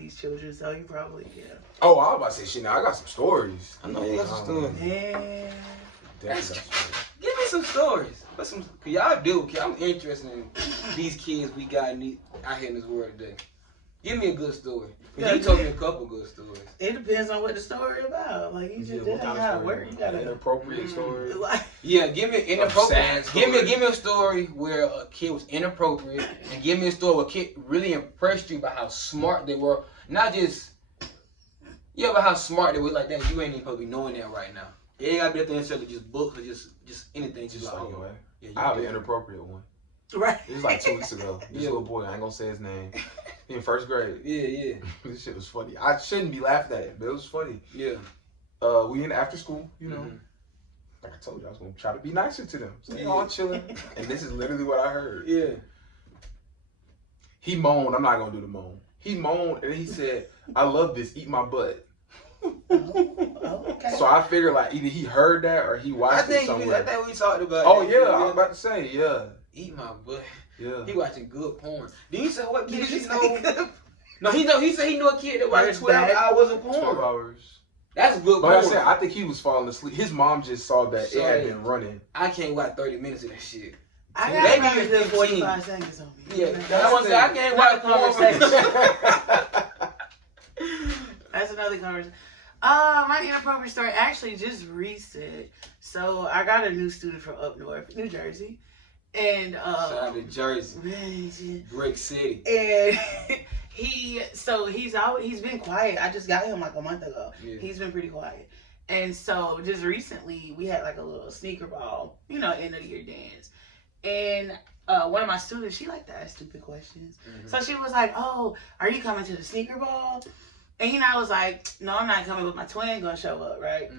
these children, so you probably Oh, I was about to say shit. Now I got some stories. I know you got some stories. Man. Give me some stories. Cause y'all do. Cause I'm interested in these kids we got out here in this world today. Give me a good story. You told me a couple good stories. It depends on what the story about. Like you just did how it work. You gotta inappropriate story. Yeah, give me inappropriate. Give me a story where a kid was inappropriate, and give me a story where a kid really impressed you by how smart they were. Not just but how smart they were. Like that, you ain't even supposed to be knowing that right now. It ain't gotta be necessarily just books or just anything. Just like anyway. I have an inappropriate one. Right. It was like 2 weeks ago. This little boy, I ain't gonna say his name. He in first grade. Yeah. This shit was funny. I shouldn't be laughing at it, but it was funny. Yeah. We in after school, you know. Like I told you, I was gonna try to be nicer to them. So they all chilling. And this is literally what I heard. Yeah. He moaned. I'm not gonna do the moan. He moaned and he said, "I love this. Eat my butt." Okay. So I figured like either he heard that or he watched it somewhere. I think we talked about. Oh yeah, I was about to say Eat my butt. Yeah. He watching good porn. Did you say what kid you know? No, he said he knew a kid that watched 12 hours of porn. 12 hours. That's good porn. porn. Like I said, I think he was falling asleep. His mom just saw that it had been running. I can't watch 30 minutes of that shit. I got maybe even 45 seconds on me. Yeah, that's what I can't watch porn. That's another conversation. My inappropriate story actually just recent. So I got a new student from up north, New Jersey, and shout out to Jersey, Brick City, and he's been quiet. I just got him like a month ago. Yeah. He's been pretty quiet, and so just recently we had like a little sneaker ball, end of the year dance, and one of my students, she liked to ask stupid questions. So she was like, "Oh, are you coming to the sneaker ball?" And I was like, "No, I'm not coming, but my twin gonna show up, right?"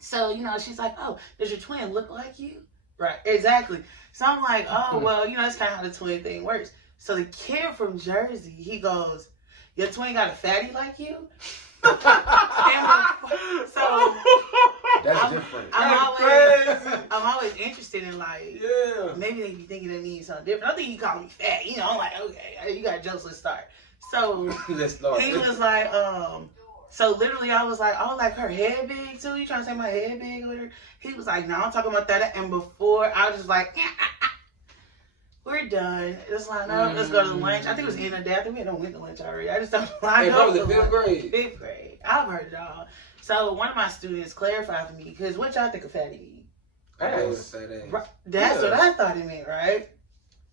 So she's like, "Oh, does your twin look like you?" Right, exactly. So I'm like, "Oh, well, that's kind of how the twin thing works." So the kid from Jersey, he goes, "Your twin got a fatty like you?" So that's different. I'm always interested in maybe they be thinking they need something different. I think he called me fat. I'm like, okay, you got jokes. Let's start. So he was like, so literally I was like, "Oh, like her head big too? You trying to say my head big with her?" He was like, "No, I'm talking about that." And before I was just like, we're done. Let's line up. Let's go to lunch. I think it was the end of the day. I think we had went to lunch already. I just don't line up. Hey, bro, fifth grade. Fifth grade. I've heard y'all. So one of my students clarified for me, because what y'all think of fatty? I would say that. Right. That's what I thought it meant, right?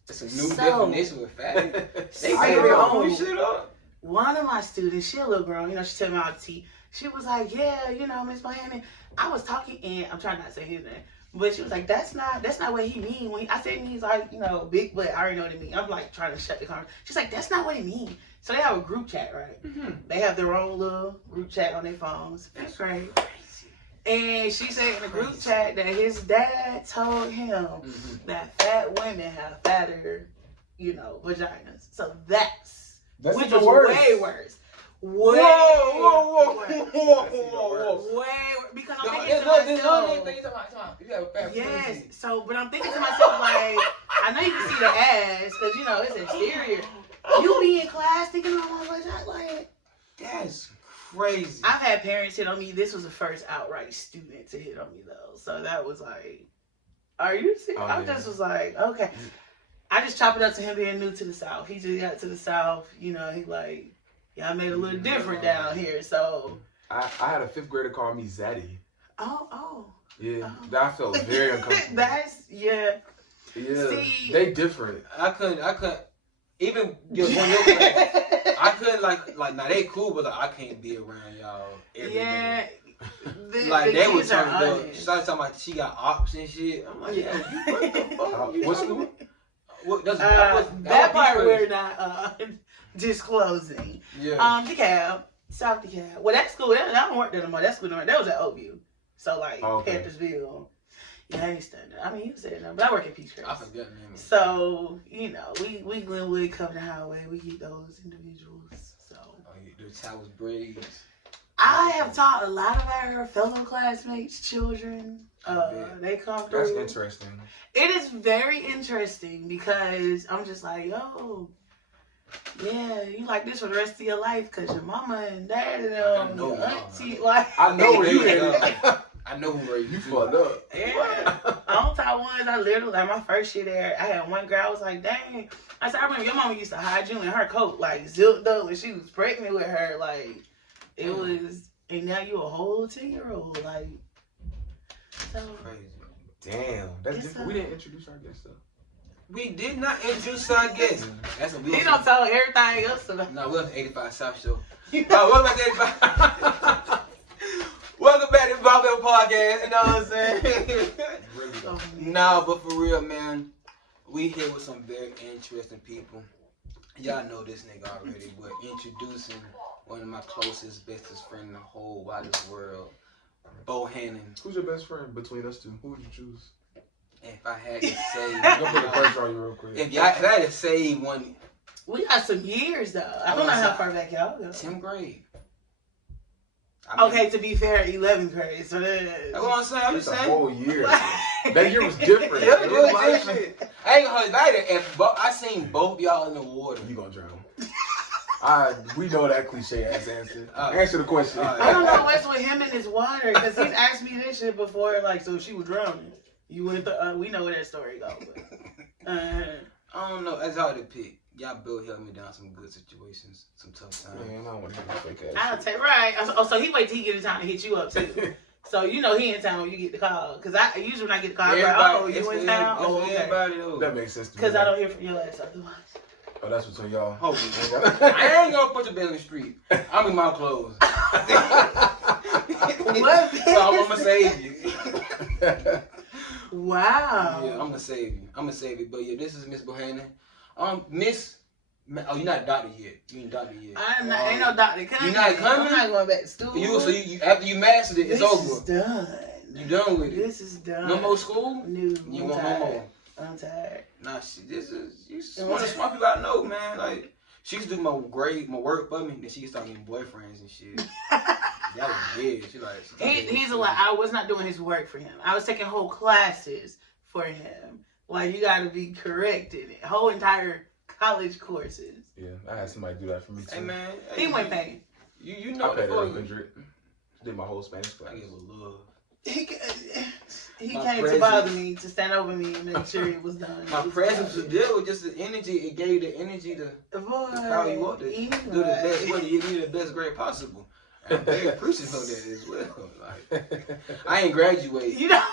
It's a new definition with fatty. They figure their own shit up. One of my students, she a little girl, she tell me all the tea. She was like, "Yeah, Miss Miami." I was talking, and I'm trying not to say his name, but she was like, "That's not what he mean." When I said he's like, big butt, I already know what it mean. I'm like trying to shut the conversation. She's like, "That's not what it mean." So they have a group chat, right? They have their own little group chat on their phones. That's great. And she said in the group chat that his dad told him that fat women have fatter, vaginas. So that's which is way worse. Way worse. Because I'm thinking to myself, yes. So, but I'm thinking to myself, like, I know you can see the ass because it's exterior. You be in class thinking, "Oh my vagina," like, that's crazy. I've had parents hit on me. This was the first outright student to hit on me though, so that was like, "Are you serious?" I just was like, okay. I just chop it up to him being new to the South. He just got to the South, he like, "Yeah, I made it a little different down here." So I had a fifth grader call me Zaddy. Oh. Yeah, that felt very uncomfortable. Yeah. See, they different. I couldn't. Even your class, I couldn't now they cool, but I can't be around y'all every day. They were turned up. She started talking about she got ops and shit. I'm like, "Yeah, you what the fuck?" What school? That part we're not disclosing. Yeah. DeKalb, South DeKalb. Well, that school, I don't work there no more. That school, that was at Oakview. So Panthersville. Yeah, I ain't studying. I mean, you said no, but I work at Peachtree. I forgot the name. So, we Glenwood, Covenant Highway, we get those individuals. So the Towers Braids. I have taught a lot of our fellow classmates, children. They come through. That's interesting. It is very interesting because I'm just like, yo, yeah, you like this for the rest of your life because your mama and dad and I know, your auntie, like. I know where you at. at. I know who raised You too. fucked up. Yeah. On top ones, I literally, like, my first year there, I had one girl, I was like, dang. I said, I remember your mama used to hide you in her coat, like, zipped up when she was pregnant with her, like, it was, and now you a whole 10-year-old, like, so. Crazy. Damn, that's Yes, different. We didn't introduce our guest though. We did not introduce our guest. That's what we He don't tell everything else to No, we're on the 85 South Show. you. Welcome back to 85. Welcome back to the Bob Bell Podcast. You know what I'm saying? No, but for real, man, we here with some very interesting people. Y'all know this nigga already, but introducing one of my closest, bestest friend in the whole widest world, Bohannon. Who's your best friend between us two? Who would you choose? If I had to say, I'm gonna put the pressure on you real quick. if I had to say one, We got some years, though. I don't know how far back y'all go. 10th grade. I mean, Okay, to be fair, 11th grade, so that's what I'm saying. I'm It's just a saying. whole year. That year was different. Yeah, It it was like different. shit. I ain't gonna hold you later. If I seen both y'all in the water, You gonna drown. We know that cliche ass answer. Alright. Answer the question. Alright. I don't know what's with him and his water, because he's asked me this shit before, like, so she was drowning. You went to, we know where that story goes. But, I don't know. It's hard to pick. Y'all both held me down some good situations, some tough times. Man, I don't want to hear that fake I'll ass take, right. Oh, so he wait till he get in town to hit you up, too. So, you know he in town when you get the call. Because I usually when I get the call, I'm like, oh, you in town? Oh, okay. Everybody shit. though. That makes sense to me. Because I don't hear from your ass otherwise. Oh, that's between y'all. Hold on. I ain't gonna put your bill in the street. I'm in my clothes. What? So I'm gonna save you. Wow. Yeah, I'm gonna save you. I'm gonna save you. But yeah, this is Miss Bohannon. Miss. Oh, you're not a doctor yet. You ain't a doctor yet. I'm not, ain't no doctor coming. You not coming? I'm not going back to school. You after you mastered it, it's this over. is done. You done with it. This is done. No more school. No, You I'm want tired. no more? I'm tired. Nah, this is one of the smart people I know, man. Like she used to do my work for me, then she used to start getting boyfriends and shit. That was big. She like He's a lot. I was not doing his work for him. I was taking whole classes for him. Like you got to be corrected. Whole entire college courses. Yeah, I had somebody do that for me too. Hey man, He went paying. You I know paid the fuck. 100. Did my whole Spanish class. I give a love. He My came to presence- bother me, to stand over me and make sure it was done. My presence was there with just the energy. It gave you the energy to Boy, how you want to do the best. What you do the best grade possible. I'm very appreciative of that as well. Like I ain't graduate. You know.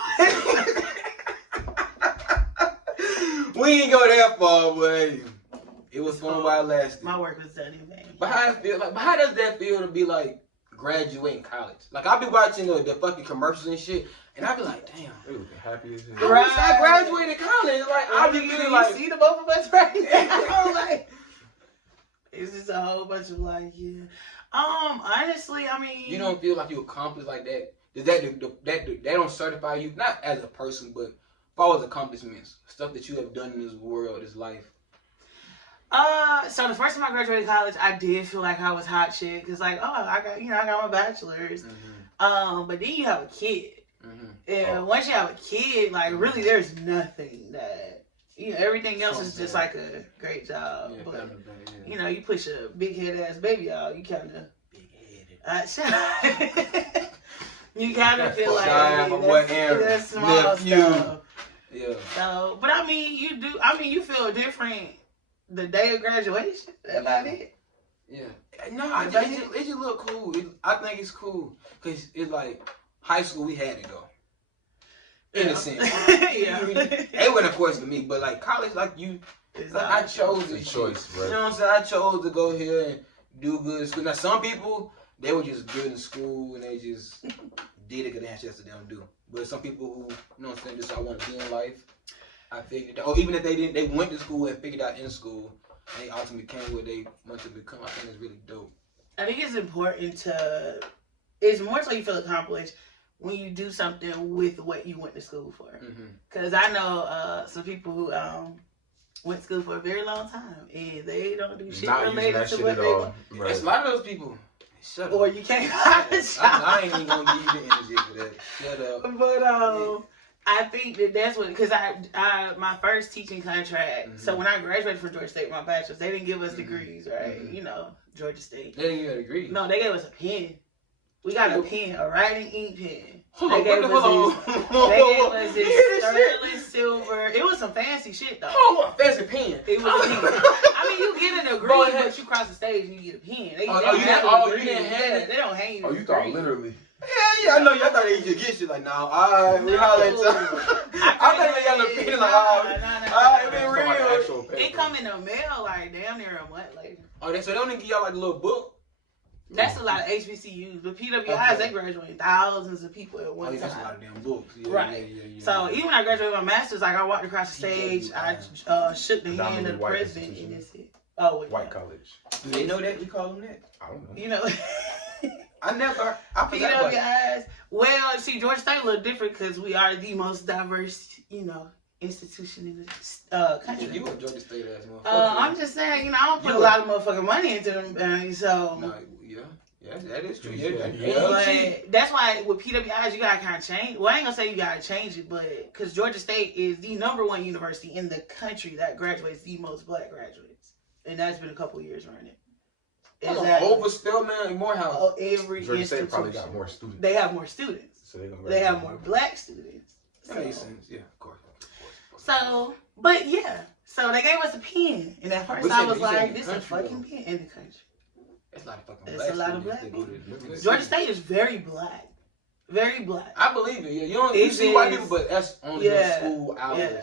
We ain't go that far, but it was fun while it lasted. My work was done in vain. But how does that feel to be like graduating college? Like I be watching the fucking commercials and shit, and I be like, damn. They looking happy as I hell. Right. wish I graduated college. Like I be you feeling like see the both of us right now. Like, it's just a whole bunch of like, yeah. Honestly, I mean, you don't feel like you accomplished like that. Does that don't certify you not as a person, but far as accomplishments, stuff that you have done in this world, this life. So the first time I graduated college, I did feel like I was hot shit because like, oh, I got my bachelor's. Mm-hmm. But then you have a kid, Mm-hmm. and once you have a kid, like really, there's nothing that everything else is just like a great job. Yeah, But family better, yeah. you push a big head ass baby out, you kind of. Big headed. You kind of feel like Shout out my boy Aaron. that's small Nephew. stuff. Yeah. So, but I mean, you do. I mean, you feel different the day of graduation. That's about it. Yeah. No, it just look cool. I think it's cool because it's like high school. We had it though. In a sense. Yeah. It wasn't a question to me, but like college, like you, It's like, I chose It's this a choice, shit. right? You know what I'm saying? I chose to go here and do good in school. Now some people they were just good in school and they just did it because they had shit to them do. But some people who, you know what I'm saying, just I want to be in life. I figured, or even if they didn't, they went to school and figured out in school, and they ultimately became what they want to become. I think it's really dope. I think it's important to. It's more so you feel accomplished when you do something with what you went to school for. Because I know some people who went to school for a very long time and they don't do shit Not using related that to shit what at they all. want. Right. It's a lot of those people. Shut up. Or you can't find a job. I ain't even gonna give you the energy for that. Shut up. But I think that's what, because I my first teaching contract. Mhm. So when I graduated from Georgia State, my bachelor's, they didn't give us Mhm. degrees, right? Mhm. You know, Georgia State. They didn't even agree. No, they gave us a pen. We got a pen, a writing ink pen. Hold They on, gave hold us on. They gave us You this hear this shit? sterling silver. It was some fancy shit though. Hold on, fancy pen. It was a pen. I mean, you get an degree, Bro, it had- but you cross the stage and you get a pen. They, Oh, they oh, don't you have didn't- a oh, you degree. didn't have Yeah, it? they don't hang you. Oh, you thought literally. Yeah, I know. Y'all thought they used to get shit like, nah, alright, we holla at y'all. I think they got a pen like, alright, it been Talking about the real. actual paper. It come in the mail like damn near a month later. Oh, so they don't even give y'all like a little book? That's a lot of HBCUs, but PWIs Okay. they graduate thousands of people at Oh, one yeah, that's a lot time. of damn books. Yeah, Right. Yeah. So even when I graduated my master's, like I walked across the stage, I shook the hand of Predominantly the white president, institution. and that's it. Oh, wait, White yeah. college. Do they know that? We call them that? I don't know. You know, I forgot about it. PWIs. Well, see, Georgia State a little different because we are the most diverse, institution in the country. You a Georgia State ass motherfucker. I'm just saying, I don't put You a lot of motherfucking money into them things, so. No, yeah, that is true. Yeah, Yeah. But that's why with PWIs you gotta kind of change. Well, I ain't gonna say you gotta change it, but because Georgia State is the #1 university in the country that graduates the most black graduates, and that's been a couple years running. Over Spelman and Morehouse. Oh, every Georgia State institution. probably got more students. They have more students. So they're gonna They have graduate more black students. That makes sense. Yeah, of course. So, but yeah. So they gave us a pen, and at first We I said- was you said like, in "This the is a country, fucking though. pen in the country." It's a lot of fucking It's black a lot of students black that go to the Georgia city. State is very black, very black. I believe it. Yeah, you It see white is. people, but that's only Yeah, school hours. Yeah,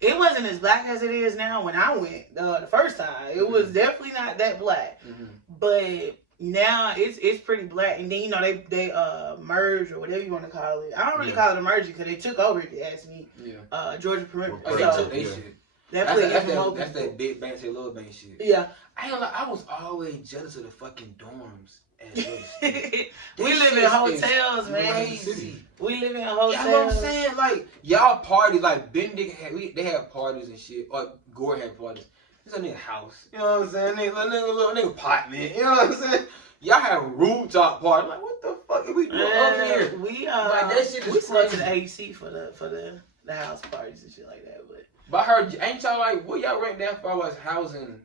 it wasn't as black as it is now. When I went the first time, it was definitely not that black. Mm-hmm. But now it's pretty black. And then they merge or whatever you want to call it. I don't really call it a merger because they took over. If you ask me, Yeah. Georgia Perimeter. Oh, they So, took their shit. definitely That's more that people. big bank to little bank shit. Yeah. I ain't gonna lie, I was always jealous of the fucking dorms at Georgia State. We This live in shit is hotels, man. Crazy. We live in Yeah, what I'm hotels. saying, like y'all parties, like Benedict they had parties and shit, or Gore had parties. It's a nigga house, you know what I'm saying? Little nigga apartment, you know what I'm saying? Y'all have rooftop party, like what the fuck are we doing up here? We Like, that shit is we slept to crazy. the AC for the house parties and shit like that, but. But I heard, ain't y'all like, what y'all rank that for as housing?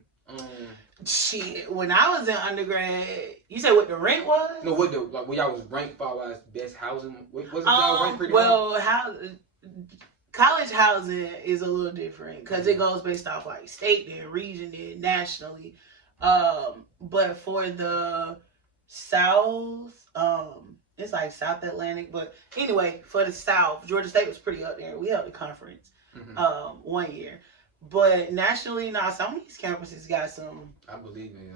Shit, when I was in undergrad, you said what the rent was? No, what the like, what y'all was ranked for as best housing? Wasn't y'all ranked pretty high? Well, college housing is a little different because it goes based off like state and region and nationally. But for the South, it's like South Atlantic. But anyway, for the South, Georgia State was pretty up there. We held a conference 1 year. But nationally, some of these campuses got some. I believe it, yeah.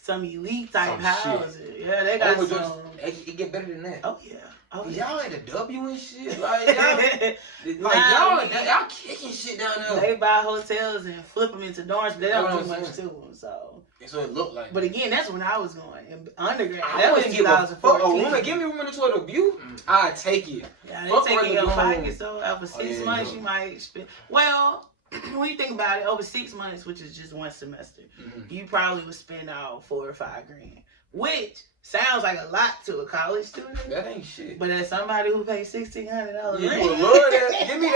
Some elite type Some housing. Yeah, they got Oh, some. it get better than that. Oh yeah. Oh Y'all yeah. at the W and shit, like y'all, y'all kicking shit down there. They buy hotels and flip them into dorms, but they That's don't do what I'm much to saying. them. So, And so it looked like. but again, that's when I was going in undergrad. I That was wouldn't give a fuck. 2014. Give me a woman to the view. I take it. Yeah, fuck they taking where your the pocket. home. So after 6 yeah, months, yeah. you might spend. Well, when you think about it, over 6 months, which is just one semester, you probably would spend out $4 or $5 grand, which sounds like a lot to a college student. That ain't shit. But as somebody who pays $1,600, You would love that. Give me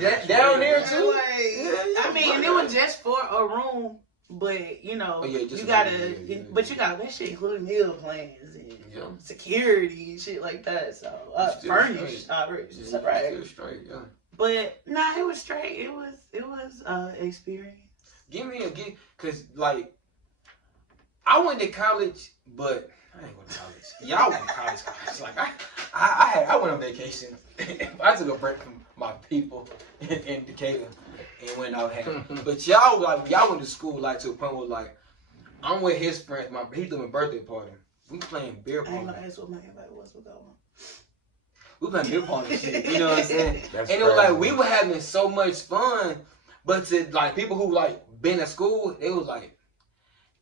that. Down there too. I mean, it was just for a room, but you just gotta, a room, yeah. but you got that shit including meal plans and security and shit like that. So Still furnished, straight. right? Still straight, yeah. But nah, it was straight. It was experience. Give me cause like I went to college, but I ain't going to college. Y'all went to college. Like I went on vacation. I took a break from my people in Decatur and went out here. But y'all went to school like to a point where like I'm with his friends. He's doing a birthday party. We playing beer I ain't pong. gonna ask what my invite was with that one. We playing beer pong and shit. You know what I'm saying? That's And it was like crazy. we were having so much fun, but to like people who like been at school, it was like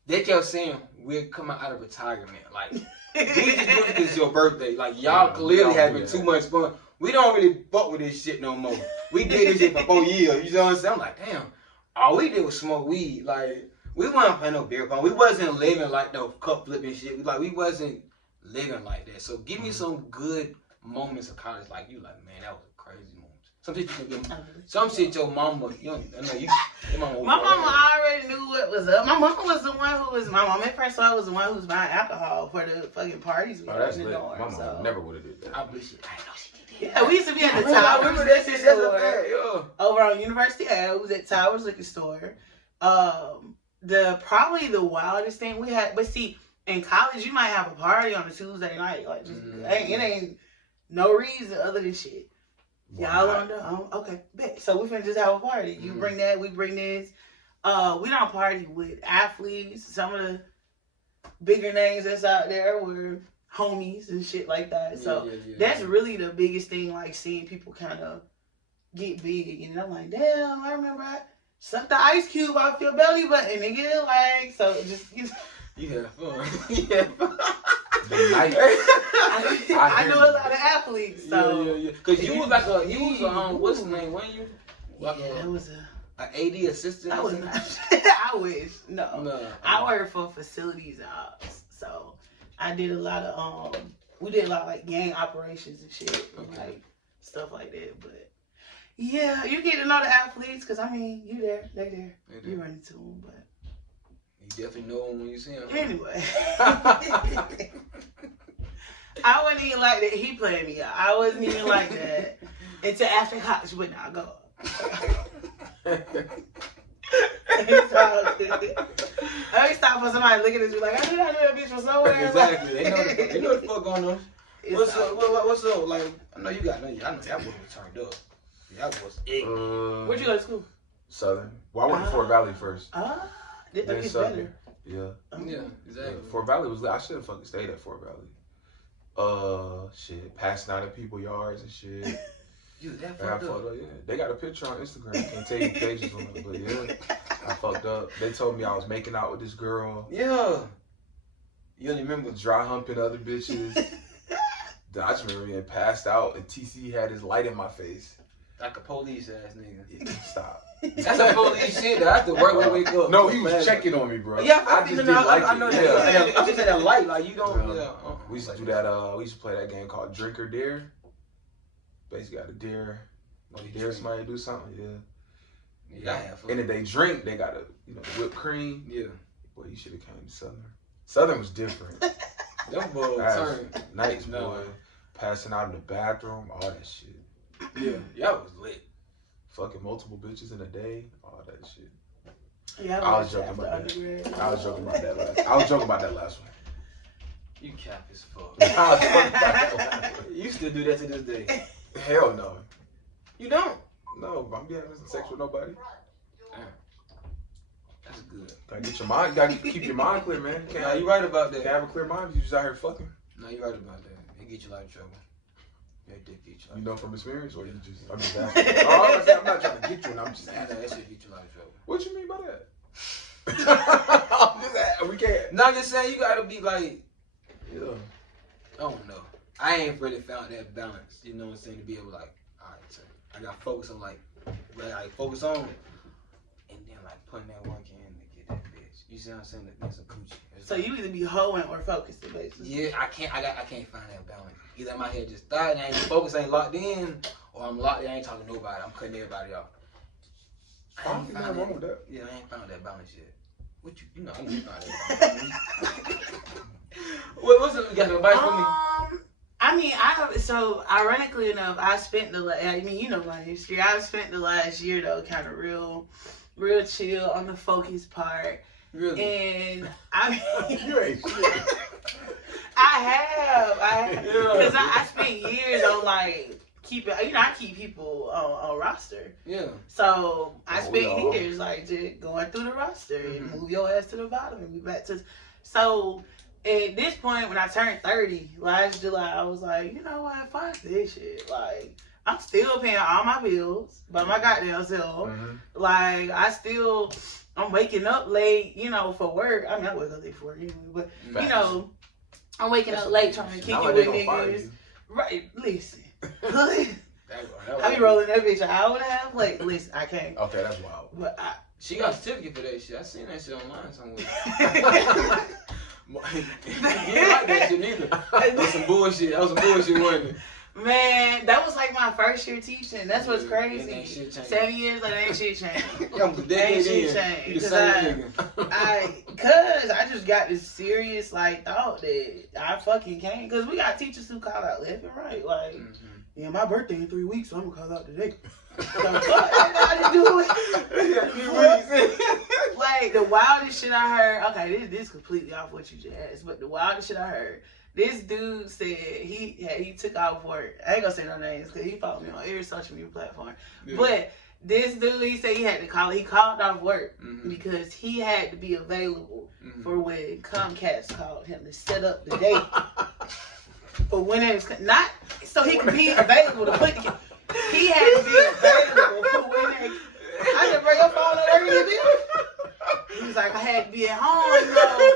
they kept saying we're coming out of retirement. Like we just doing it 'cause it's your birthday. Like y'all Yeah, clearly we having don't too do much fun. We don't really fuck with this shit no more. We did this shit for 4 years. You know what I'm saying? I'm like, damn. All we did was smoke weed. Like we wasn't playing no beer pong. We wasn't living like no cup flipping shit. We wasn't living like that. So give me some good moments of college. Like you, like man, that was a crazy moment. Some shit you can get. Some shit your mama. You don't. I know you. Your mama. My mama already knew what was up. My mama was the one who was. My mama at first was the one who was buying alcohol for the fucking parties we Oh, had that's in the lit. dorm. My mama So. never would have did that. I believe shit. I know she did that. Yeah, we used to be at the I Towers remember that Liquor shit. That's a Store fact. Yeah. over on University Ave. It was at Towers Liquor Store. Probably the wildest thing we had. But see, in college, you might have a party on a Tuesday night. Like, just it ain't no reason other than shit. Y'all on the okay, bet. So we finna just have a party. You bring that, we bring this. We don't party with athletes. Some of the bigger names that's out there were homies and shit like that. So that's really the biggest thing. Like seeing people kind of get big, and I'm like, damn, I remember I sucked the ice cube off your belly button, nigga. Like, so just You have fun. Yeah. The night. I know a lot of athletes, so yeah. Cause you was like what's the name? When you like it was an AD assistant? I was not. I wish no. I worked for facilities ops, so I did a lot of we did a lot of like gang operations and shit, like stuff like that. But yeah, you get to know the athletes, cause I mean you there, they there, you run into them, but. You definitely know him when you see him. Anyway. I wasn't even like that. He played me out. I wasn't even like that until after college, but now go. Every stop for somebody looking at you like, I knew that bitch was somewhere. Exactly. They know the fuck going on. What's up? What's up? Like, I know you got. I know that boy was turned up. That was ignorant. Where'd you go to school? Southern. Well, I went to Fort Valley first. Did that get better? Yeah. Yeah, exactly. Fort Valley was lit. I should have fucking stayed at Fort Valley. Shit, passing out in people's yards and shit. You that fucked up? Yeah. They got a picture on Instagram. Can't tell you pages on it, but yeah, I fucked up. They told me I was making out with this girl. Yeah. You don't remember? Dry humping other bitches. I just remember being passed out and TC had his light in my face. Like a police ass nigga. Yeah, stop. That's a police shit. I have to work when we wake up. No, he was checking on me, bro. Yeah, I just didn't like I know it. that. Yeah. I'm just saying that light, like you don't. Yeah. We used to do that. We used to play that game called Drink or Dare. Basically, got a dare. Dare somebody to do something. Yeah. Yeah, I have fun. And if they drink, they got whipped cream. Yeah. Boy, you should have came to Southern. Southern was different. Them boys turned nice, boy. Passing out in the bathroom, all that shit. Yeah, y'all was lit. Fucking multiple bitches in a day, all that shit. Yeah, I was joking about that. I was joking about that last one. You cap as fuck. I was joking about that last one. You still do that to this day? Hell no. You don't? No, I'm be having sex with nobody. Damn. That's good. Gotta get your mind. Gotta keep your mind clear, man. Nah, you right about that. Can't have a clear mind if you just out here fucking. No, you right about that. It get you a lot of trouble. Yeah, it did get you. You know from experience, or you just? I'm just asking. I'm not trying to get you, and I'm just asking. That shit get you a lot of trouble. What you mean by that? I'm just asking. We can't. No, I'm just saying you gotta be like, Yeah. I don't know. I ain't really found that balance. You know what I'm saying? To be able to like, all right, so I got to focus on like focus on, and then like putting that work in to get that bitch. You see what I'm saying? To get some coochie. So you either be hoeing or focusing, basically. Yeah, I can't find that balance. Either my head just thought and I ain't focused, ain't locked in, or I'm locked in, I ain't talking to nobody. I'm cutting everybody off. I don't think nothing wrong with that. Yeah, I ain't found that balance yet. What you know, I know you found that balance. What's the, you got some advice for me? I mean, so ironically enough, I spent my history. I spent the last year though, kind of real chill on the focus part. Really? And I mean, You ain't shit. I have, because I spent years on like keeping. I keep people on roster. Yeah. So I spent yeah. years like just going through the roster and move your ass to the bottom and be back to. So at this point, when I turned 30 last July, I was like, you know what? Fuck this shit. Like, I'm still paying all my bills by my goddamn self. Like, I'm waking up late, for work. I mean, I wake up late for work anyway, but, I'm waking up late trying to kick it with niggas. Right, listen. I be rolling that bitch an hour and a half late. Listen, I can't. Okay, that's wild. But She got a certificate for that shit. I seen that shit online somewhere. You didn't like that shit neither. That was some bullshit. Wasn't it? Man, that was like my first year teaching. That's what's Ain't crazy. shit changed. 7 years later, ain't shit changed. I'm the decade shit in. changed, You the 'cause same nigga. Cause I just got this serious like thought that I fucking can't. Cause we got teachers who call out left and right. Like, yeah, my birthday in 3 weeks, so I'm gonna call out today. So fuck everybody do it. Like the wildest shit I heard. Okay, this is completely off what you just asked, but the wildest shit I heard. This dude said he took off work. I ain't gonna say no names because he followed me on every social media platform. Yeah. But this dude, he said he had to call. He called off work Mhm. because he had to be available Mhm. for when Comcast called him to set up the date. But when it was not so he could be available to put the. He had to be available for when they. I didn't bring your phone over here, dude. He was like, I had to be at home, you know.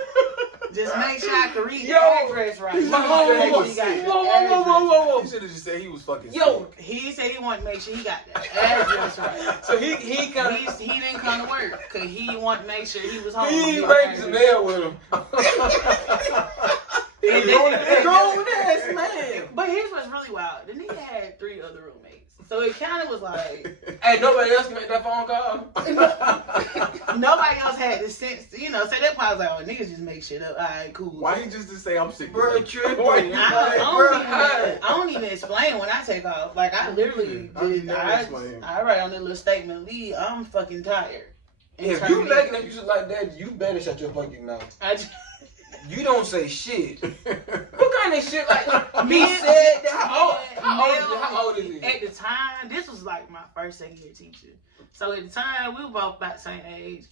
Just make sure I can read the address right. Whoa. You should have just said he was fucking Yo, He said he wanted to make sure he got the address right. so he kind He didn't come to work because he wanted to make sure he was home. he to breaks get the the mail with him. And then- Grown ass man. But here's what's really wild. The nigga had 3 other roommates. So it kind of was like, Hey, nobody else can make that phone call. nobody else had the sense, to, so that part was like, oh, niggas just make shit up. All right, cool. Why he just say I'm sick? Bro, today? tripping. I don't even explain when I take off. Like, I literally I write on the little statement, Lee, I'm fucking tired. And If turn you it making in. a music like that, you better shut your fucking mouth. I just, You don't say shit. What kind of shit like Me he and- said that? How Mel- old is he? At the time, this was like my first 2nd year teacher. So at the time, we were both about the same age.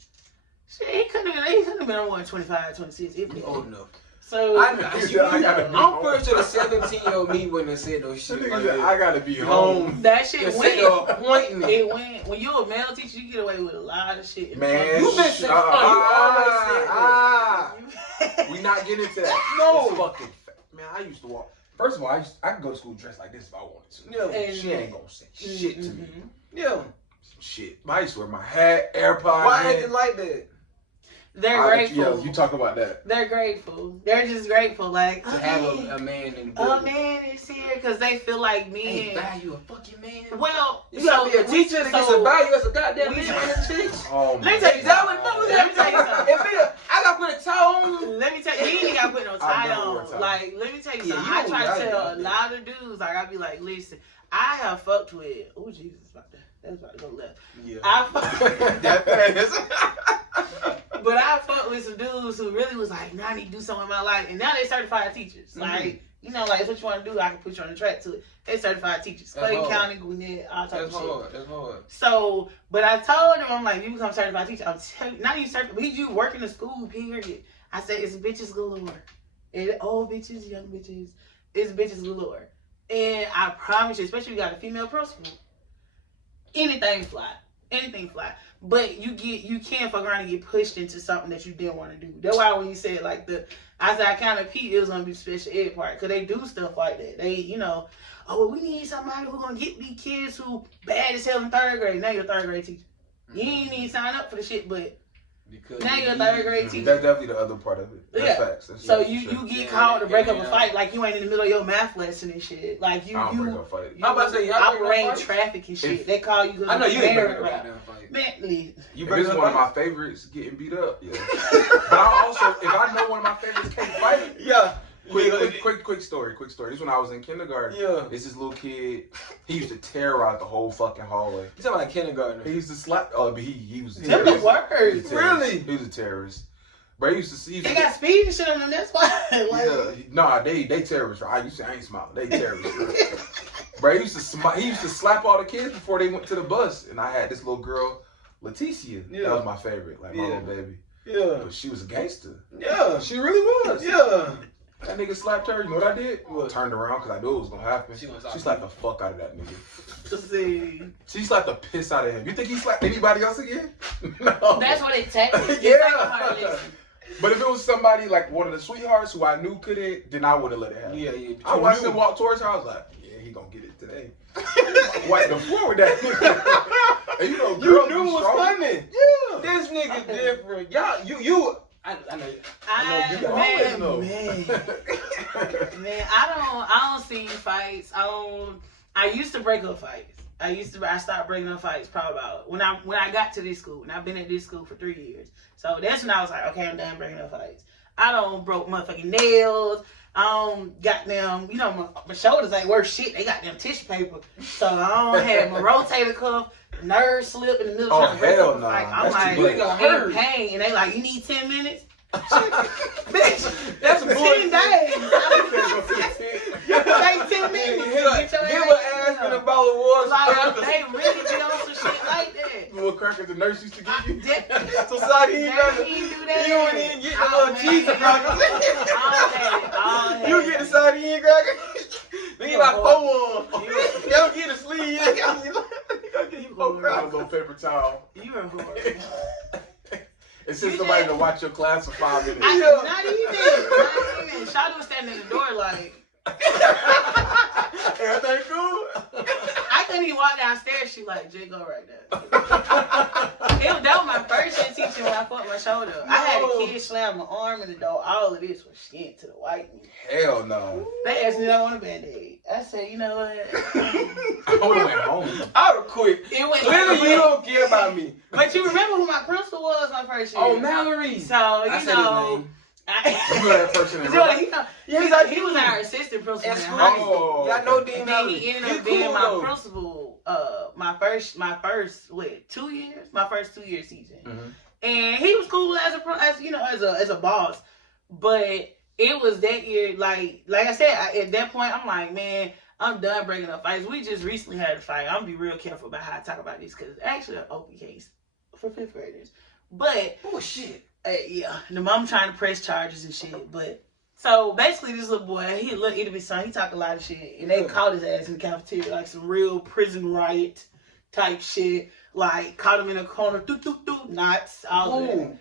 Shit, he couldn't have been on 25, 26. If He old enough. So I know. gotta be I'm home. pretty sure the 17-year-old me wouldn't have said no That shit nigga like said, that. I gotta be home. that shit Just went. sit there pointing it. It went. When you're a male teacher, you get away with a lot of shit. Man, You been saying- you always said that. We not getting into that. No. It's fucking man, I used to walk. First of all, I could go to school dressed like this if I wanted to. Yeah. And- She ain't gonna say shit to me. Yeah. Shit. But I used to wear my hat, AirPods. Why in. ain't it like that? They're grateful. Yeah, you talk about that. They're grateful. They're just grateful. Like, To have okay, a man in the a building. man is here because they feel like Ain't men. value a fucking man. Well, You gotta be a teacher to get some value as a goddamn man and a teacher. Oh Let me my tell you Is that what fuck was Let me tell you something. I gotta put a tie on. Let me tell you, he ain't got to put no tie never wore a on. tie. Like, let me tell you Yeah, something. you I don't try to value tell a that. lot of dudes, like, I be like, listen, I have fucked with, oh, Jesus, that's about to go left. Yeah. But I fucked with some dudes who really was like, nah, I need to do something in my life. And now they certified teachers. Like, like, if what you want to do, I can put you on the track to it. They certified teachers. That's Clayton hard. County, Gwinnett, all type of That's shit. hard. That's hard. So, but I told him, I'm like, you become certified teacher. I'm telling you, not even certified, but you work in the school, period. I said, it's bitches galore. And old bitches, young bitches, it's bitches galore. And I promise you, especially if you got a female principal, anything fly. Anything fly. But you can't fuck around and get pushed into something that you didn't want to do. That's why when you said like I said I counted Pete, it was gonna be special ed part. Cause they do stuff like that. They, oh well, we need somebody who's gonna get these kids who bad as hell in 3rd grade. Now you're a 3rd grade teacher. You ain't need to sign up for the shit, but Because now you're a 3rd grade teacher. That's definitely the other part of it. That's Yeah. facts. That's So facts, you for sure. get called to break up a yeah. fight like you ain't in the middle of your math lesson and shit. Like you I don't break up fight. you I'm about to say, y'all break up operate fights? traffic and shit. If- They call you. I know you ain't breaking married no rap. goddamn fight. Man, leave. You If break this is up one of my fights? favorites, getting beat up. Yeah. But I also, if I know one of my favorites can't fight, Yeah. quick story. This is when I was in kindergarten. Yeah. It's this little kid. He used to terrorize the whole fucking hallway. You talking about kindergarten? He used to slap. Oh, but he was a Them terrorist. the words. He was a terrorist. Really? He was a terrorist. But he used to. They got speed and shit on them. That's why. Like, Yeah, nah, they terrorists. I ain't smiling. They terrorists. Bro, he used to slap all the kids before they went to the bus, and I had this little girl, Leticia. Yeah. That was my favorite, like my Yeah. little baby. Yeah. But she was a gangster. Yeah. She really was. Yeah. That nigga slapped her. You know what I did? What? Turned around because I knew it was gonna happen. She She gonna stop slapped the fuck out of that nigga. to see. She slapped the piss out of him. You think he slapped anybody else again? No. That's what it takes. Yeah. But if it was somebody like one of the sweethearts who I knew couldn't, then I would have let it happen. Yeah, yeah. I watched him walk towards her. I was like, yeah, he gonna get it today. Wipe the floor with that nigga. And You girls knew be it was strong. coming. Yeah. This nigga different. Y'all, you. I know. I know you got always Man, know. man. Man, I don't see fights. I used to break up fights. I stopped breaking up fights probably about when I got to this school, and I've been at this school for 3 years. So that's when I was like, okay, I'm done breaking up fights. I don't broke motherfucking nails. I don't got them, my shoulders ain't worth shit. They got them tissue paper. So I don't have my rotator cuff, nerve slip in the middle trying to break up a fight. I'm like, in pain, and they like, you need 10 minutes? Bitch, that's 10 days. Take 10 minutes. Give her ass in a bowl of water. Like, they really be on some shit like that. Little crackers the nurse used to give you. So sorry, he ain't do that. You don't even get the little cheesy crackers. You get the sardine crackers. Then you like 4 on. You don't get a sleeve. You get you 4 crackers. A little paper towel. You are horrible. It sends somebody to watch your class for 5 minutes. Not even. Shawty was standing in the door like. Everything cool? I couldn't even walk downstairs. She like, Jay, go right there. That was my first year teaching when I fucked my shoulder. No. I had a kid slam my arm in the door. All of this was shit to the white meat. Hell no. They asked me if I want a Band-Aid. I said, you know what? I would have went home. I would quit. Clearly you don't care about me. But you remember who my principal was my first year? Oh, Mallory. So, you know. You know that person in he was our assistant principal. Oh, I know Dean Mallory. He ended up being my principal. My first 2 years? My first 2 years teaching. Mm-hmm. And he was cool as a boss. But it was that year, like I said, at that point, I'm like, man, I'm done breaking up fights. We just recently had a fight. I'm gonna be real careful about how I talk about this because it's actually an open case for 5th graders. But shit. Yeah, the mom trying to press charges and shit. But so basically, this little boy, he look it'll be son. He talk a lot of shit, and they caught his ass in the cafeteria like some real prison riot type shit. Like caught him in a corner, knots, all of that.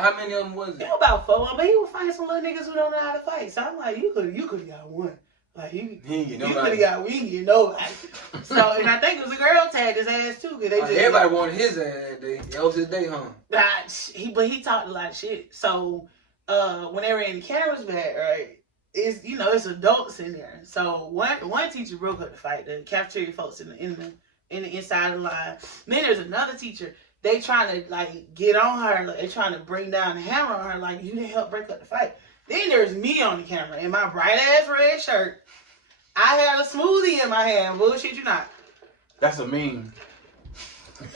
How many of them was it? It was about 4, but he was fighting some little niggas who don't know how to fight. So I'm like, you could have got one. Like you could have got we didn't get nobody. So and I think it was a girl tagged his ass too. Cause they just, everybody wanted his ass that day. That was his day, huh? But he talked a lot of shit. So when they were in the cameras back, right? It's adults in there. So one teacher broke up the fight. The cafeteria folks in the inside of the line. Then there's another teacher. They trying to like get on her. Like, they trying to bring down the hammer on her. Like you didn't help break up the fight. Then there's me on the camera in my bright ass red shirt. I had a smoothie in my hand. Bullshit you not. That's a meme.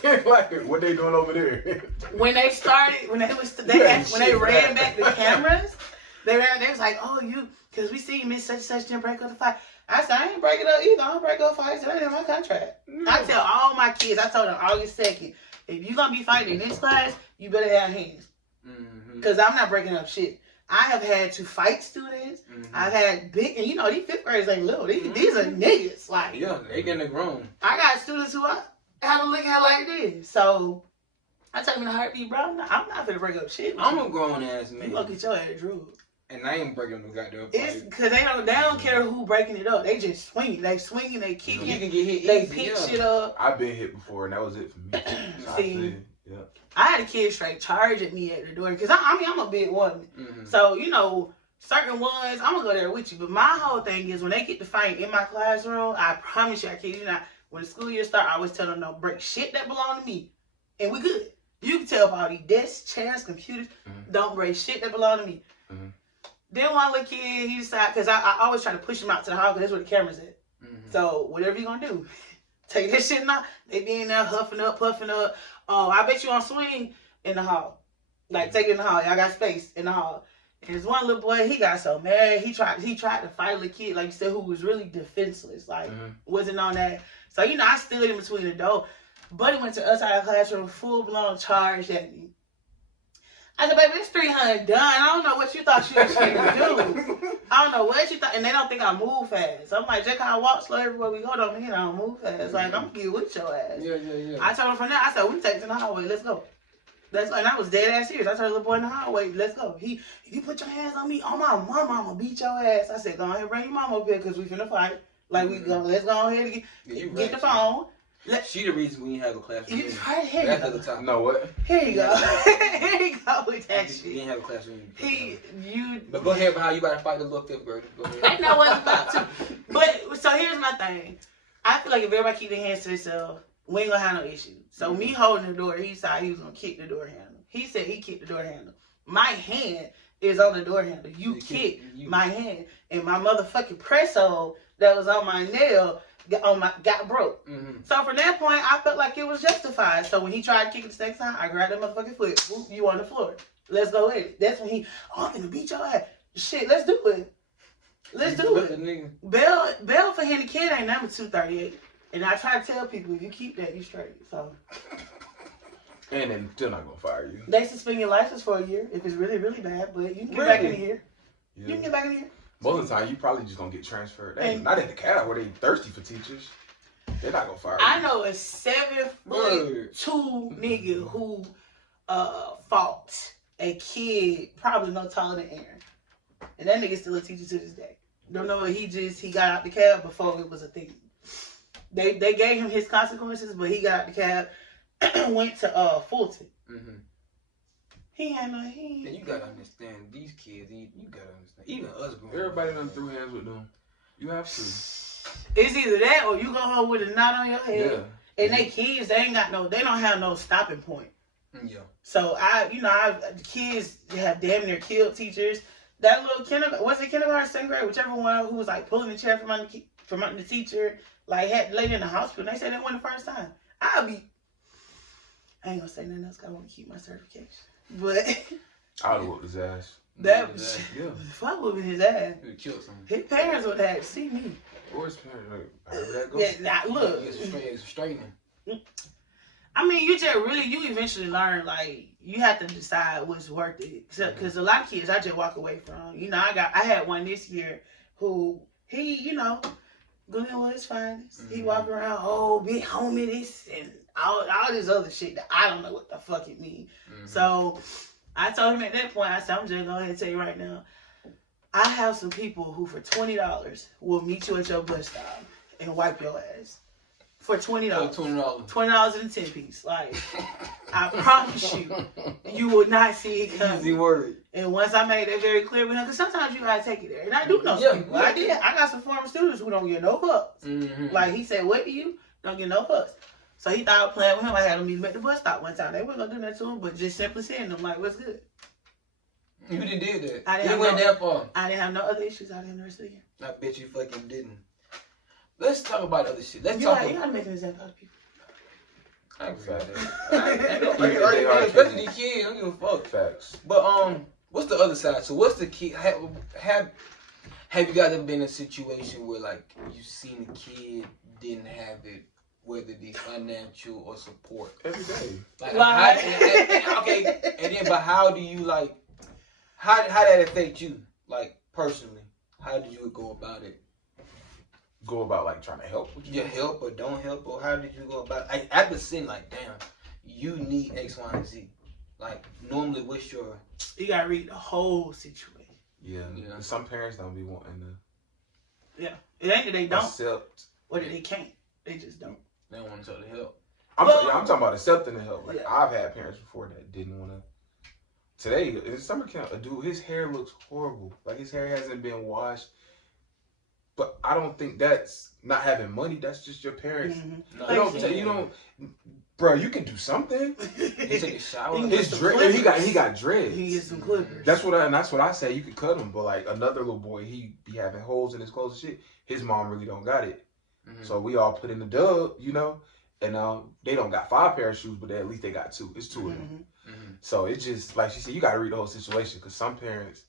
Like what they doing over there? When they started, when they ran back the cameras, they was like, oh because we see Miss such and such didn't break up the fight. I said I ain't break it up either. I don't break up fights. That ain't in my contract. No. I tell all my kids. I told them August 2nd, if you gonna be fighting in this class, you better have hands. Because I'm not breaking up shit. I have had to fight students. I've had big, and these 5th graders ain't little. These are niggas. Like, yeah, they getting grown. I got students who I had to look at like this. So I tell them in a heartbeat, bro, I'm not finna break up shit. I'm a grown ass man. You gonna get your ass drugged. And I ain't breaking no goddamn fight. It's because they don't care who breaking it up. They just swinging. They swinging. They kicking. You can get hit. They pick shit up. I've been hit before, and that was it for me. See. Yeah. I had a kid straight charge at me at the door because I'm a big woman. So certain ones I'm gonna go there with you. But my whole thing is when they get to fight in my classroom, I promise you, I kid you not. When the school year start, I always tell them don't break shit that belong to me, and we good. You can tell by all these desks, chairs, computers, don't break shit that belong to me. Then one little kid, he decided because I always try to push him out to the hall because that's where the camera's at. So whatever you gonna do, take that shit out. They be in there huffing up, puffing up. Oh, I bet you on swing in the hall. Like, take it in the hall. Y'all got space in the hall. And there's one little boy, he got so mad. He tried to fight a little kid, like you said, who was really defenseless. Like, wasn't on that. So, I stood in between the door. Buddy went to us out of the classroom, full-blown charge at me. I said, baby, it's 300 done. I don't know what you thought you was going to do. I don't know what you thought. And they don't think I move fast. So I'm like, just kind of walk slow everywhere we go. Don't mean I don't move fast. Like, I'm going to get with your ass. Yeah. I told him from there, I said, we take it to the hallway. Let's go. And I was dead ass serious. I told the little boy in the hallway, let's go. If you put your hands on me, on my mama, I'm going to beat your ass. I said, go ahead and bring your mama up here because we finna fight. Like, let's go ahead and get the phone. She the reason we didn't have a class You reunion. right here. That's the other time. No, what? Here you go. Here you go with that We shit. didn't have a class reunion. But go ahead, how you about to fight the little fifth grader? Go ahead. I know what's about to. But so here's my thing. I feel like if everybody keep their hands to themselves, we ain't gonna have no issue. So me holding the door, he said he was gonna kick the door handle. He said he kicked the door handle. My hand is on the door handle. You kicked my hand, and my motherfucking press hole that was on my nail got broke. Mm-hmm. So from that point, I felt like it was justified. So when he tried to kick it the second time, I grabbed that motherfucking foot. Whoop, you on the floor. Let's go at it. That's when I'm gonna beat your ass. Shit, let's do it. Let's do it. Bail for hitting the kid ain't number 238. And I try to tell people, if you keep that, you straight. So. And then still not gonna fire you. They suspend your license for a year if it's really, really bad, but you can get back in here. Yeah. You can get back in here. Most of the time, you probably just gonna get transferred. They not at the cat where they thirsty for teachers. They're not gonna fire you. I know a 7'2" nigga who fought a kid probably no taller than Aaron, and that nigga still a teacher to this day. Don't know if he got out the cab before it was a thing. They gave him his consequences, but he got out the cab, went to Fulton. Mm-hmm. And you gotta understand these kids. You gotta understand. Even us growing Everybody done threw hands with them. You have to. It's either that or you go home with a knot on your head. Yeah. And they kids, they don't have no stopping point. Yeah. So the kids have damn near killed teachers. That little kindergarten, second grade, whichever one who was like pulling the chair from under the teacher, like had laid in the hospital. And they said that wasn't the first time. I ain't gonna say nothing else 'cause I want to keep my certification. But I would whoop his ass. that Yeah. fuck whooping his ass. He would kill someone. His parents would have to see me. Or his parents, however that goes. Yeah, look. It's straightening. I mean, you eventually learn, like, you have to decide what's worth it. Because a lot of kids I just walk away from. You know, I had one this year who, Glenwood's finest. Mm-hmm. He walk around, big homie this and all this other shit that I don't know what the fuck it means. Mm-hmm. So, I told him at that point, I said, I'm just going to go ahead and tell you right now, I have some people who for $20 will meet you at your bus stop and wipe your ass. For $20. $20 in a 10-piece. Like, I promise you will not see it coming. Easy word. And once I made that very clear with him, because sometimes you gotta take it there. And I do know some people. I did. I got some former students who don't get no fucks. Mm-hmm. Like, he said, what do you? Don't get no fucks. So he thought I was playing with him. I had him meet him at the bus stop one time. They weren't gonna do that to him, but just simply saying them, like, what's good? You didn't did that. I didn't went that far. I didn't have no other issues out in the rest of the year. I bet you fucking didn't. Let's talk about other shit. You gotta make an example out of people. I agree with that. Especially these kids, I don't give a fuck. Facts. But what's the other side? So what's the key? Have you guys ever been in a situation where like you seen a kid didn't have it, whether it be financial or support? Every day. But how do you like? How that affect you, like personally? How did you go about it? Go about like trying to help? You help or don't help, or how did you go about it? After seeing like, damn, you need X, Y, and Z. Like normally, what's your? You gotta read the whole situation. Yeah. Some parents don't be wanting to. Yeah, it ain't that they don't accept, or that they can't. They just don't. They don't want to help. I'm talking about accepting the help. Like I've had parents before that didn't want to. Today in summer camp, a dude, his hair looks horrible. Like his hair hasn't been washed. But I don't think that's not having money. That's just your parents. Mm-hmm. You don't, bro. You can do something. He take a shower. He got dreads. He gets some clippers. That's what I say. You can cut him. But like another little boy, he be having holes in his clothes and shit. His mom really don't got it. Mm-hmm. So we all put in the dub, and they don't got 5 pairs of shoes, but at least they got 2. It's 2 of them. Mm-hmm. So it's just like she said, you got to read the whole situation because some parents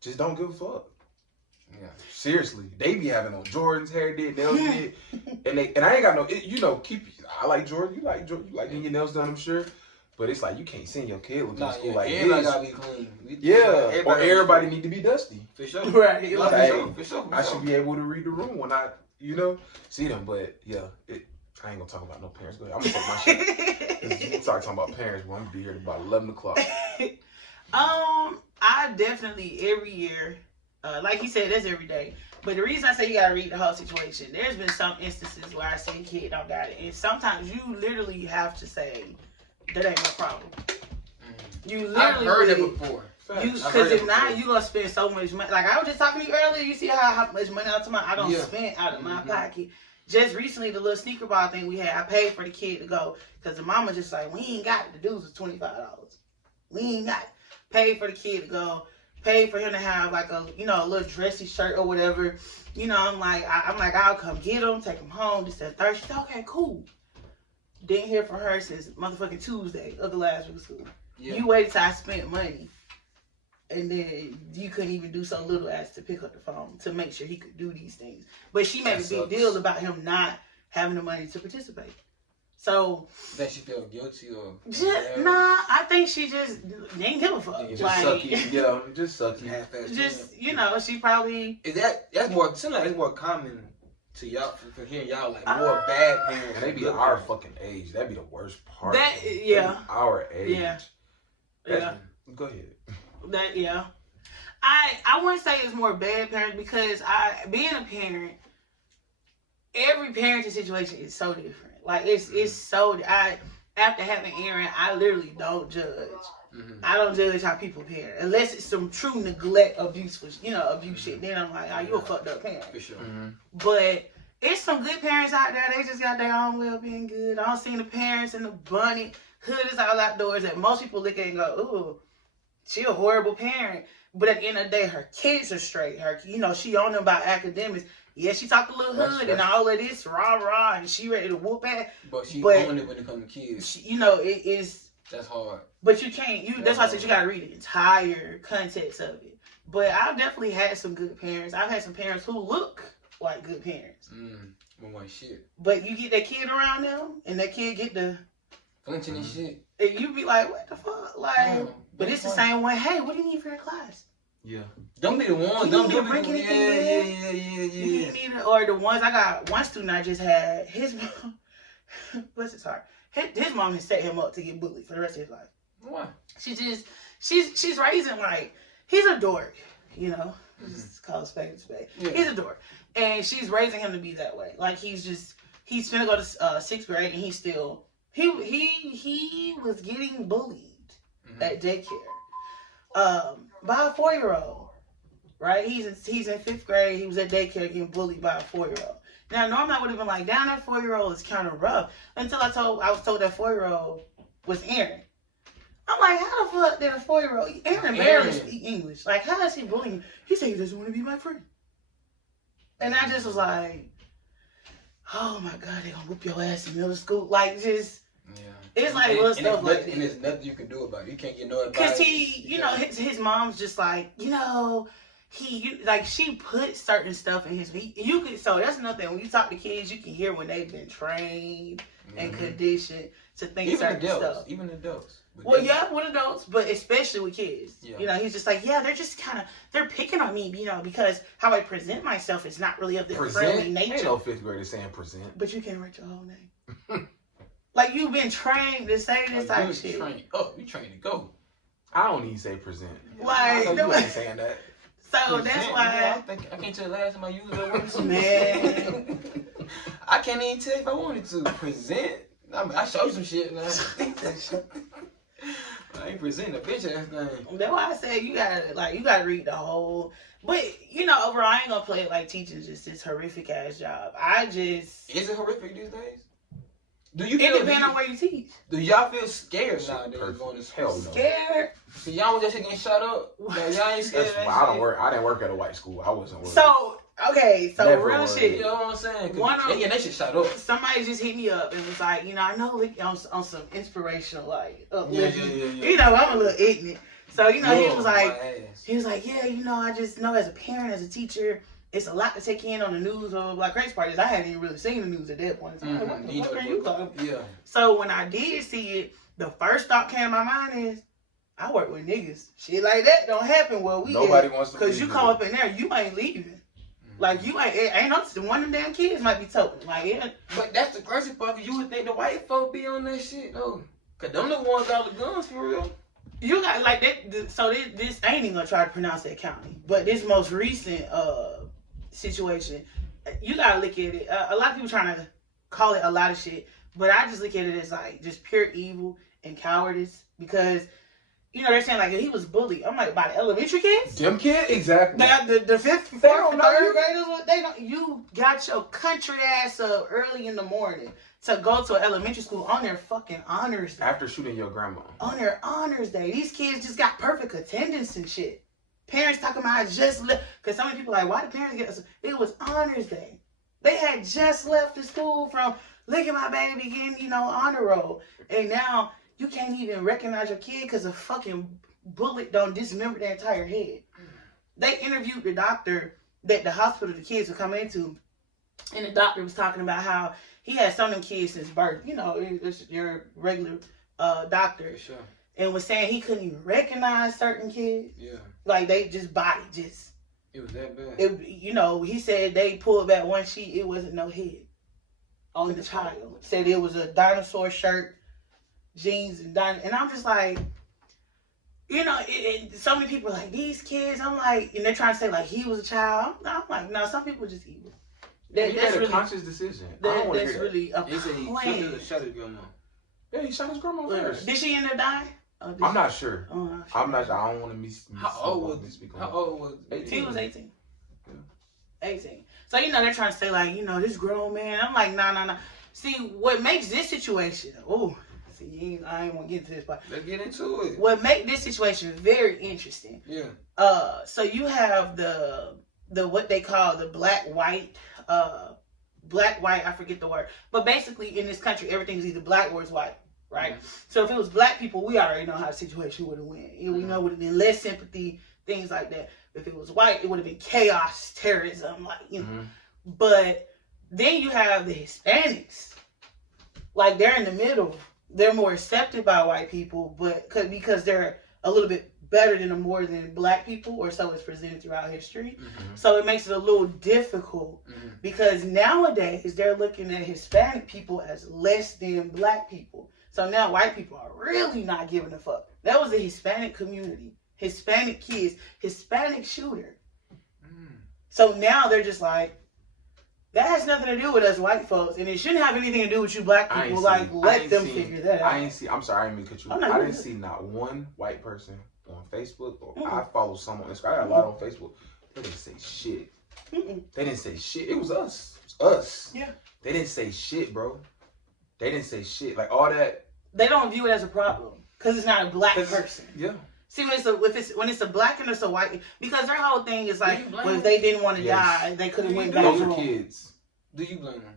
just don't give a fuck. Yeah, seriously, they be having on Jordan's hair did, nails did, and I ain't got no, I like Jordan, you like getting your nails done, I'm sure, but it's like you can't send your kid looking to school like this. Everybody gotta be clean. Or everybody need to be dusty. For sure, right? For sure. I should be able to read the room when I, see them, but yeah, I ain't gonna talk about no parents. But I'm gonna take my shit. You start talking about parents, we're gonna be here at about 11 o'clock. I definitely every year. Like he said, that's every day. But the reason I say you gotta read the whole situation, there's been some instances where I say kid don't got it, and sometimes you literally have to say that ain't my problem. You literally I've heard it before. Because if not, you gonna spend so much money. Like I was just talking to you earlier, you see how much money I don't spend out of my pocket. Just recently, the little sneaker ball thing we had, I paid for the kid to go because the mama just like, we ain't got it. The dues was $25. We ain't got it. Paid for the kid to go. Paid for him to have like a, you know, a little dressy shirt or whatever. You know, I'm like, I'll come get him, take him home. This and Thursday. She said, okay, cool. Didn't hear from her since motherfucking Tuesday of the last week of school. Yeah. You waited till I spent money. And then you couldn't even do so little as to pick up the phone to make sure he could do these things. But she made a big deal about him not having the money to participate. So that she felt guilty or I think she just didn't give a fuck. Just sucky, just sucky. Just she probably that's more. Sometimes it's more common to y'all for hearing y'all like more bad parents. They be our fucking age. That'd be the worst part. Our age. Yeah. Go ahead. I wouldn't say it's more bad parents because being a parent, every parenting situation is so different. Like it's so after having Aaron, I literally don't judge. I don't judge how people parent unless it's some true neglect, abuse shit. Then I'm like, you a fucked up parent. For sure. But it's some good parents out there. They just got their own way of being good. I don't see the parents in the bunny hood is all outdoors that most people look at and go, ooh. She a horrible parent, but at the end of the day, her kids are straight. She on them about academics. Yeah, she talk a little hood and all of this rah, and she ready to whoop at. But she own it when it comes to kids. It is. That's hard. But you can't. That's why I said you gotta read the entire context of it. But I've definitely had some good parents. I've had some parents who look like good parents. One shit. But you get that kid around them, and that kid get the flinching and shit. And you be like, what the fuck? Like, but it's the same way. Hey, what do you need for your class? Yeah. Don't be the one. Don't be the one. Yeah. Or the ones I got. One student I just had. His mom. Bless his heart. His mom has set him up to get bullied for the rest of his life. Why? She's raising like he's a dork. Just call a spade a spade. Yeah. He's a dork, and she's raising him to be that way. Like he's finna go to 6th grade, and he's still. He was getting bullied at daycare by a 4-year-old, right? He's in 5th grade. He was at daycare getting bullied by a 4-year-old. Now, normally I would have been like, damn, that 4-year-old is kind of rough. Until I was told that 4-year-old was Aaron. I'm like, how the fuck did a 4-year-old? Aaron barely speak English. Like, how is he bullying me? He said he doesn't want to be my friend. And I just was like, oh my God, they gonna whoop your ass in middle school. Like, just. Yeah. It's like little stuff like that. And there's nothing you can do about it. You can't get no advice. Because his mom's just like, she put certain stuff in his, so that's another thing. When you talk to kids, you can hear when they've been trained and conditioned to think even certain stuff. Even adults. With adults, but especially with kids. Yeah. He's just like, they're just they're picking on me, because how I present myself is not really of their friendly nature. Ain't no 5th grader saying present. But you can't write your whole name. Like, you've been trained to say this type of shit. You trained to go. I don't even say present. Like, you ain't saying that. So present, that's why. I can't tell the last time I used that word. Man. I can't even tell if I wanted to. Present? I show you some shit now. I ain't presenting a bitch ass thing. That's why I said you gotta read the whole. But overall, I ain't gonna play it like teaching is just this horrific ass job. Is it horrific these days? It depends on where you teach. Do y'all feel scared nowadays going to school? Scared? So y'all was just getting shut up? Like, y'all ain't scared of that shit? I didn't work at a white school. I wasn't worried. So real shit. You know what I'm saying? They should shut up. Somebody just hit me up and was like, I know on some inspirational, like, yeah. I'm a little ignorant. So, he was like, I just know as a parent, as a teacher, it's a lot to take in on the news of Black Race Parties. I hadn't even really seen the news at that point. So what the fuck are you talking about? Yeah. So when I did see it, the first thought came to my mind is, I work with niggas. Shit like that don't happen where we Nobody wants to. Because you come up in there, you ain't leaving. Like, you ain't no, one of them damn kids might be toting. Like, But that's the crazy part, because you would think the white folk be on that shit, though. Because them the ones got the guns for real. You got like that. So this I ain't even gonna try to pronounce that county, but this most recent situation, you gotta look at it. A lot of people trying to call it a lot of shit, but I just look at it as like just pure evil and cowardice because. You know, they're saying like he was bullied. I'm like, by the elementary kids? Them kids? Exactly. The fifth, fourth, and third graders, they don't. You got your country ass up early in the morning to go to elementary school on their fucking honors day. After shooting your grandma. On their honors day. These kids just got perfect attendance and shit. Parents talking about I just left. Because some people like, why the parents get us? It was honors day. They had just left the school from, look at my baby getting, honor roll. And now... You can't even recognize your kid because a fucking bullet don't dismember their entire head. They interviewed the doctor that the hospital the kids were coming into, and the doctor was talking about how he had some of them kids since birth. It's your regular doctor. Sure. And was saying he couldn't even recognize certain kids. Yeah. Like they just body just. It was that bad. He said they pulled back one sheet. It wasn't no head on the child. Said it was a dinosaur shirt. Jeans and I'm just like, so many people are like these kids. I'm like, and they're trying to say like he was a child. I'm like, no, some people are just evil. He made a conscious decision. That's really a plan. He shot his grandma. Yeah, he shot his grandma first. Did she end up dying? I'm not sure. I'm not sure. I don't want to miss. How old was 18? He was 18. Yeah. 18. So they're trying to say like this grown man. I'm like, nah. See what makes this situation. I ain't want to get into this part. Let's get into it. What make this situation very interesting? Yeah. So you have the what they call the black white. I forget the word, but basically in this country everything is either black or it's white, right? Mm-hmm. So if it was black people, we already know how the situation would have went. We know it would have been less sympathy, things like that. If it was white, it would have been chaos, terrorism, But then you have the Hispanics, like they're in the middle. They're more accepted by white people, but because they're a little bit better than black people, or so it's presented throughout history. Mm-hmm. So it makes it a little difficult because nowadays they're looking at Hispanic people as less than black people. So now white people are really not giving a fuck. That was a Hispanic community, Hispanic kids, Hispanic shooter. So now they're just like, that has nothing to do with us white folks, and it shouldn't have anything to do with you black people. Let them figure that out. I'm sorry, I didn't mean to cut you. I didn't see not one white person on Facebook, or I follow some on Instagram. I got a lot on Facebook. They didn't say shit. They didn't say shit. It was us. It was us. Yeah. They didn't say shit, bro. They didn't say shit. Like all that. They don't view it as a problem because it's not a black person. Yeah. See, when it's a black and it's a white, because their whole thing is like, well, if they didn't want to die, they could have went back home. Those are kids. Do you blame them?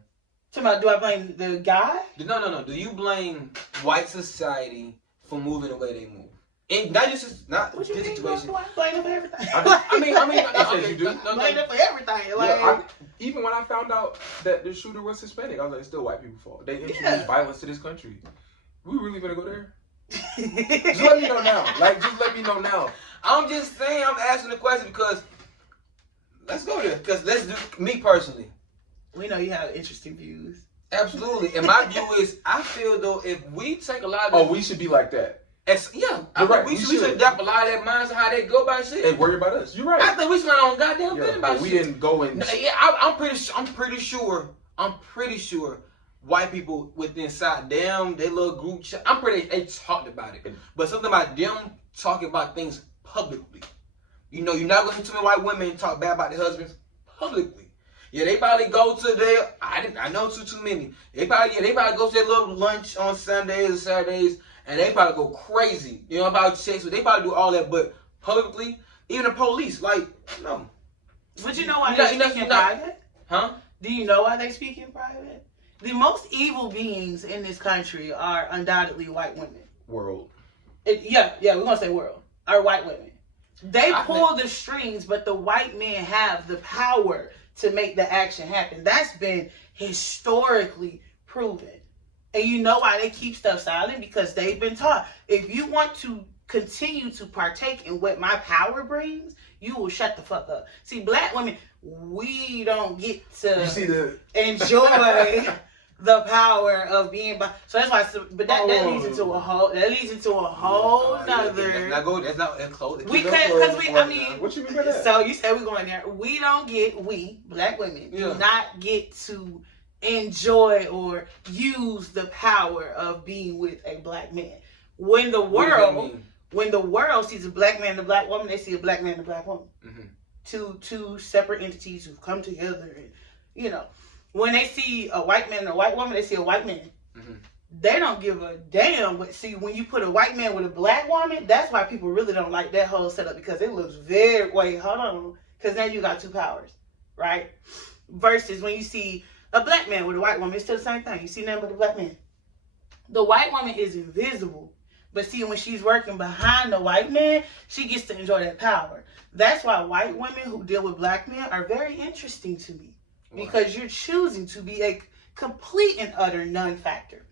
Do I blame the guy? No. Do you blame white society for moving the way they move? And not this situation. Blame them for everything. I mean, you do. Blame them for everything. Even when I found out that the shooter was Hispanic, I was like, it's still white people's fault. They introduced violence to this country. We really gonna go there? Just let me know now. Just let me know now. I'm just saying, I'm asking the question because let's go there. Because let's do me personally. We know you have interesting views. Absolutely. And my view is, I feel though, if we take a lot of... we should be like that. We should adopt a lot of that mindset, how they go about shit. And worry about us. You're right. I think we should not on goddamn thing about shit. We didn't go and... I'm pretty sure white people with inside them, they little group chat, they talked about it. But something about them talking about things publicly. You're not going to hear too many white women talk bad about their husbands publicly. Yeah, they probably go to their, I know too many. They probably go to their little lunch on Sundays or Saturdays, and they probably go crazy, about sex. They probably do all that, but publicly, even the police, no. But you know why they speak in private? Huh? Do you know why they speak in private? The most evil beings in this country are undoubtedly white women. World. We're going to say world. Are white women. They pull the strings, but the white men have the power to make the action happen. That's been historically proven. And you know why they keep stuff silent? Because they've been taught, if you want to continue to partake in what my power brings, you will shut the fuck up. See, black women, we don't get to enjoy the power of being by. So that's why. But that leads into a whole. That leads into a whole nother. Let's not go. That's not close. We can't because we. I mean, what you mean by that? So you said we're going there. We don't get. We black women do not get to enjoy or use the power of being with a black man. When the world sees a black man and a black woman, they see a black man and a black woman. Mm-hmm. Two separate entities who've come together, and you know. When they see a white man and a white woman, they see a white man. Mm-hmm. They don't give a damn. But see, when you put a white man with a black woman, that's why people really don't like that whole setup because it looks very. Wait, hold on, because now you got two powers, right? Versus when you see a black man with a white woman, it's still the same thing. You see nothing but the black man. The white woman is invisible, but see, when she's working behind the white man, she gets to enjoy that power. That's why white women who deal with black men are very interesting to me. Because you're choosing to be a complete and utter non-factor.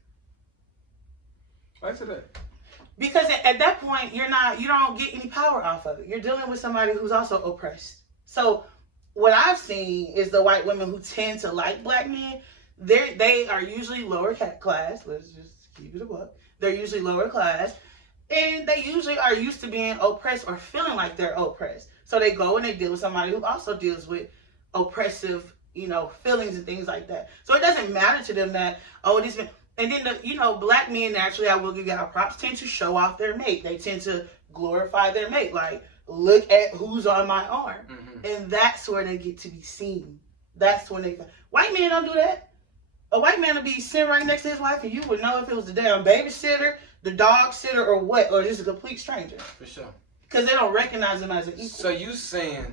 Why is that? Because at that point, you don't get any power off of it. You're dealing with somebody who's also oppressed. So what I've seen is the white women who tend to like black men, they are usually lower class. Let's just keep it a buck. They're usually lower class. And they usually are used to being oppressed or feeling like they're oppressed. So they go and they deal with somebody who also deals with oppressive feelings and things like that. So it doesn't matter to them that, this man. And then, black men naturally, I will give y'all props, tend to show off their mate. They tend to glorify their mate. Like, look at who's on my arm. Mm-hmm. And that's where they get to be seen. That's when white men don't do that. A white man will be sitting right next to his wife and you would know if it was the damn babysitter, the dog sitter, or what, or just a complete stranger. For sure. Because they don't recognize him as an equal. So you saying...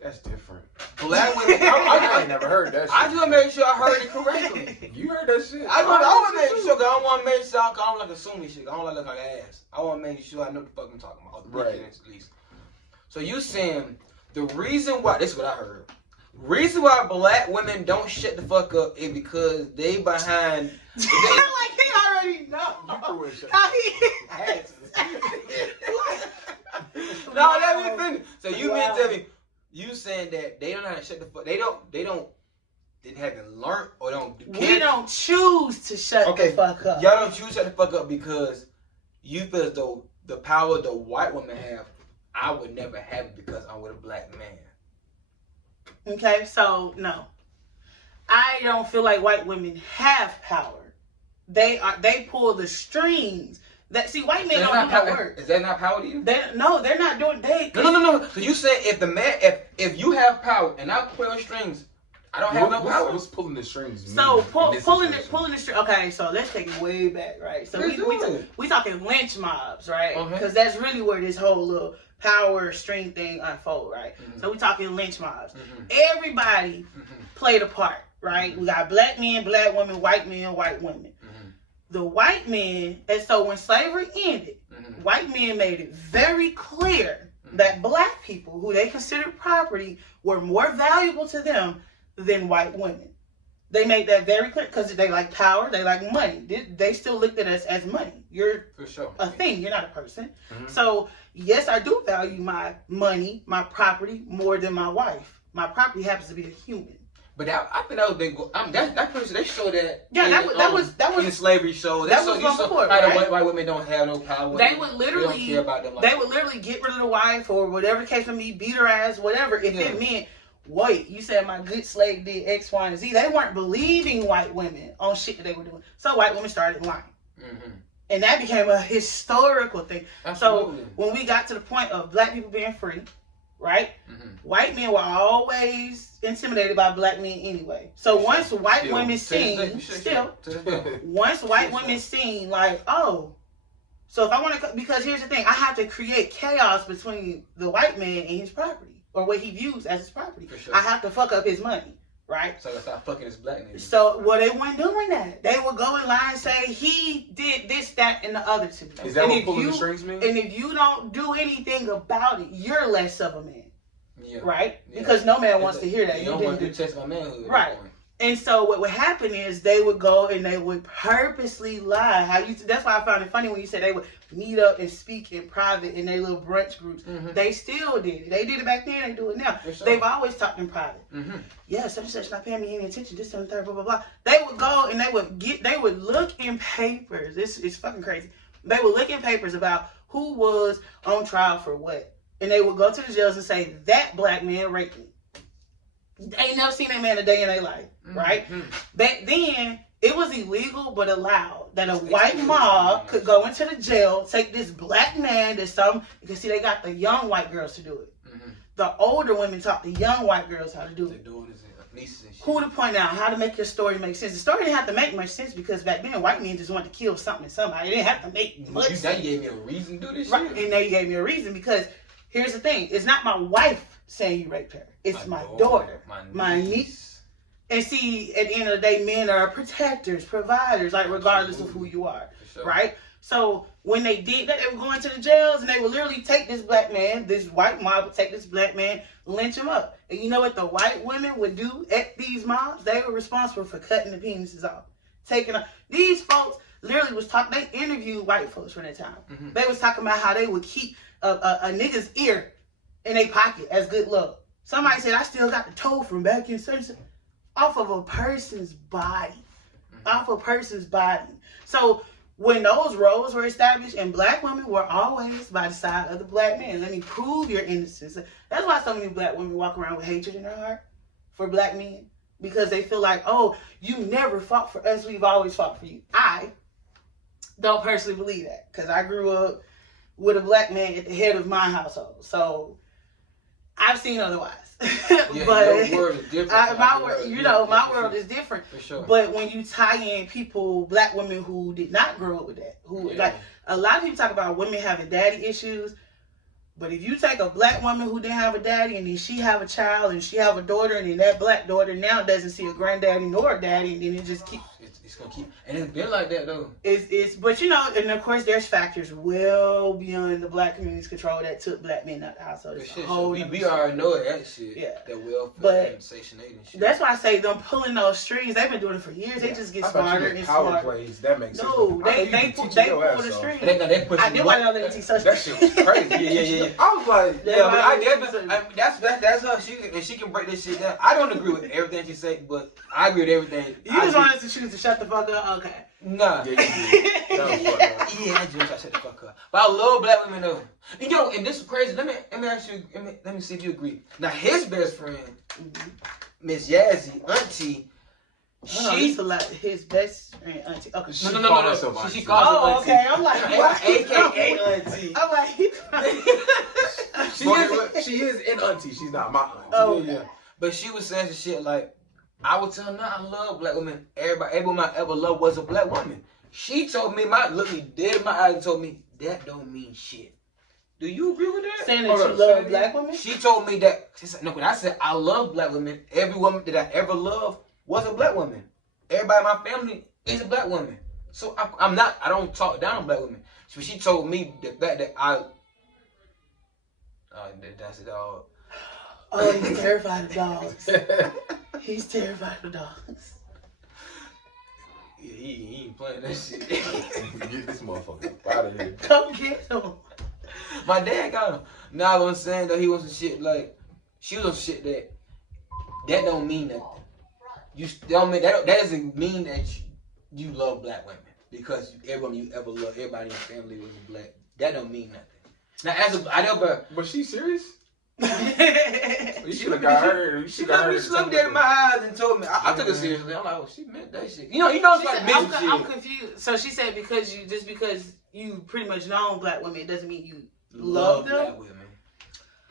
That's different. Black women. I ain't never heard that shit. I just make sure I heard it correctly. You heard that shit? I want to make sure, because I don't want to make sure I don't like assuming shit. I don't like look like ass. I want to make sure I know what the fuck I'm talking about. Right. At least. So you saying the reason why, this is what I heard. Reason why black women don't shut the fuck up is because they behind. Like he already know. No, let me finish. So you mean tell me, you saying that they don't know how to shut the fuck. They haven't learned or don't. We don't choose to shut the fuck up. Y'all don't choose to shut the fuck up because you feel as though the power the white women have, I would never have it because I'm with a black man. Okay, so no, I don't feel like white women have power. They pull the strings. That white men don't do that work. Is that not power to you? They're not doing. No. So you say if the man, if you have power and I pull the strings, I don't have no power. What's pulling the strings? So pulling the string. Okay, so let's take it way back, right? So we talking lynch mobs, right? Because that's really where this whole little power string thing unfold, right? Mm-hmm. So we talking lynch mobs. Mm-hmm. Everybody played a part, right? We got black men, black women, white men, white women. The white men, and so when slavery ended, white men made it very clear that black people, who they considered property, were more valuable to them than white women. They made that very clear because they like power, they like money. They still looked at us as money. You're for sure a thing, you're not a person. Mm-hmm. So yes, I do value my money, my property more than my wife. My property happens to be a human. But I think that was been that person they showed that. Yeah, that was in the slavery show. That was before, right? White women don't have no power. They would literally they don't care about them like they would literally get rid of the wife or whatever case may be, beat her ass, whatever. If it meant, wait, you said my good slave did X, Y, and Z. They weren't believing white women on shit that they were doing. So white women started lying. Mm-hmm. And that became a historical thing. Absolutely. So when we got to the point of black people being free, right? Mm-hmm. White men were always intimidated by black men anyway. So once white women seen, once white women seen like, oh, so if I want to, because here's the thing, I have to create chaos between the white man and his property, or what he views as his property. Sure. I have to fuck up his money, right? So let's stop fucking his black nigga. So, well, they weren't doing that. They would go in line and say, he did this, that, and the other to me. Is that what pulling the strings mean? And if you don't do anything about it, you're less of a man. Yeah. Right? Yeah. Because no man wants to hear that. You don't want to test my manhood. Right. And so what would happen is they would go and they would purposely lie. That's why I found it funny when you said they would meet up and speak in private in their little brunch groups. Mm-hmm. They still did it. They did it back then. They do it now. Sure. They've always talked in private. Mm-hmm. Yeah, such and such not paying me any attention. This and third, blah blah blah. They would go and they would look in papers. It's fucking crazy. They would look in papers about who was on trial for what, and they would go to the jails and say that black man raped me. They ain't never seen that man a day in their life, right? Mm-hmm. Back then, it was illegal but allowed that a white mob could go into the jail, take this black man, you can see they got the young white girls to do it. Mm-hmm. The older women taught the young white girls how to do it. Who to point out, how to make your story make sense. The story didn't have to make much sense because back then, white men just wanted to kill something and somebody. They didn't have to make much sense. Now you gave me a reason to do this right. shit. And now you gave me a reason because here's the thing. It's not my wife saying you raped her. It's my daughter, my niece. And see, at the end of the day, men are protectors, providers, like regardless of who you are, sure. Right? So when they did that, they would go into the jails and they would literally take this black man, this white mob would take this black man, lynch him up. And you know what the white women would do at these mobs? They were responsible for cutting the penises off. These folks literally was talking, they interviewed white folks for that time. Mm-hmm. They was talking about how they would keep a nigga's ear in their pocket as good luck. Somebody said, I still got the toe from back in such off of a person's body. Mm-hmm. Off a person's body. So when those roles were established and black women were always by the side of the black man. Let me prove your innocence. That's why so many black women walk around with hatred in their heart for black men. Because they feel like, oh, you never fought for us. We've always fought for you. I don't personally believe that. Because I grew up with a black man at the head of my household. So I've seen otherwise. Yeah, but your world is different. My world is different. For sure. But when you tie in people, black women who did not grow up with that, like a lot of people talk about women having daddy issues. But if you take a black woman who didn't have a daddy and then she have a child and she have a daughter and then that black daughter now doesn't see a granddaddy nor a daddy and then it just keeps... It's going to keep... And it's been like that though. But you know, and of course there's factors well beyond the black community's control that took black men out the household. We already know that shit. Yeah. That welfare and Section 8 and shit. That's why I say them pulling those strings, they've been doing it for years. They just get smarter and smarter. Plays, that makes sense. No, they pull the strings. I did want to teach such that shit was crazy. Yeah. I was like, that's her. She can break this shit down. I don't agree with everything she said, but I agree with everything. You just wanted to choose to shut the fuck up? Okay. Nah. Yeah, I just shut the fuck up. But I love black women though. And and this is crazy. Let me ask you. Let me see if you agree. Now his best friend, Miss Yazzie, auntie. His best friend, auntie. Okay. No. She calls her auntie. Okay. I'm like, AKA auntie. I'm like, she is an auntie. She's not my auntie. Oh, yeah. But she was saying some shit like, I would tell her, I love black women. Every woman I ever loved was a black woman. She told me, looked me dead in my eyes and told me, that don't mean shit. Do you agree with that? Saying that you love black women? She told me that, when I said I love black women, every woman that I ever loved was a black woman. Everybody in my family is a black woman. So I don't talk down on black women. So she told me the fact that that's it all. Oh, he's terrified of dogs. He's terrified of dogs. Yeah, he ain't playing that shit. Get this motherfucker out of here. Come get him. My dad got him. Now what I'm saying though, he was some shit like, she was some shit that don't mean nothing. That doesn't mean that you love black women because everyone you ever loved, everybody in your family was a black. That don't mean nothing. Now was she serious? You should have got her. She looked at my eyes and told me. I took it seriously. I'm like, oh, she meant that shit. You know, it's like bitch shit. I'm confused. So she said because you pretty much know black women, it doesn't mean you love them. Black women.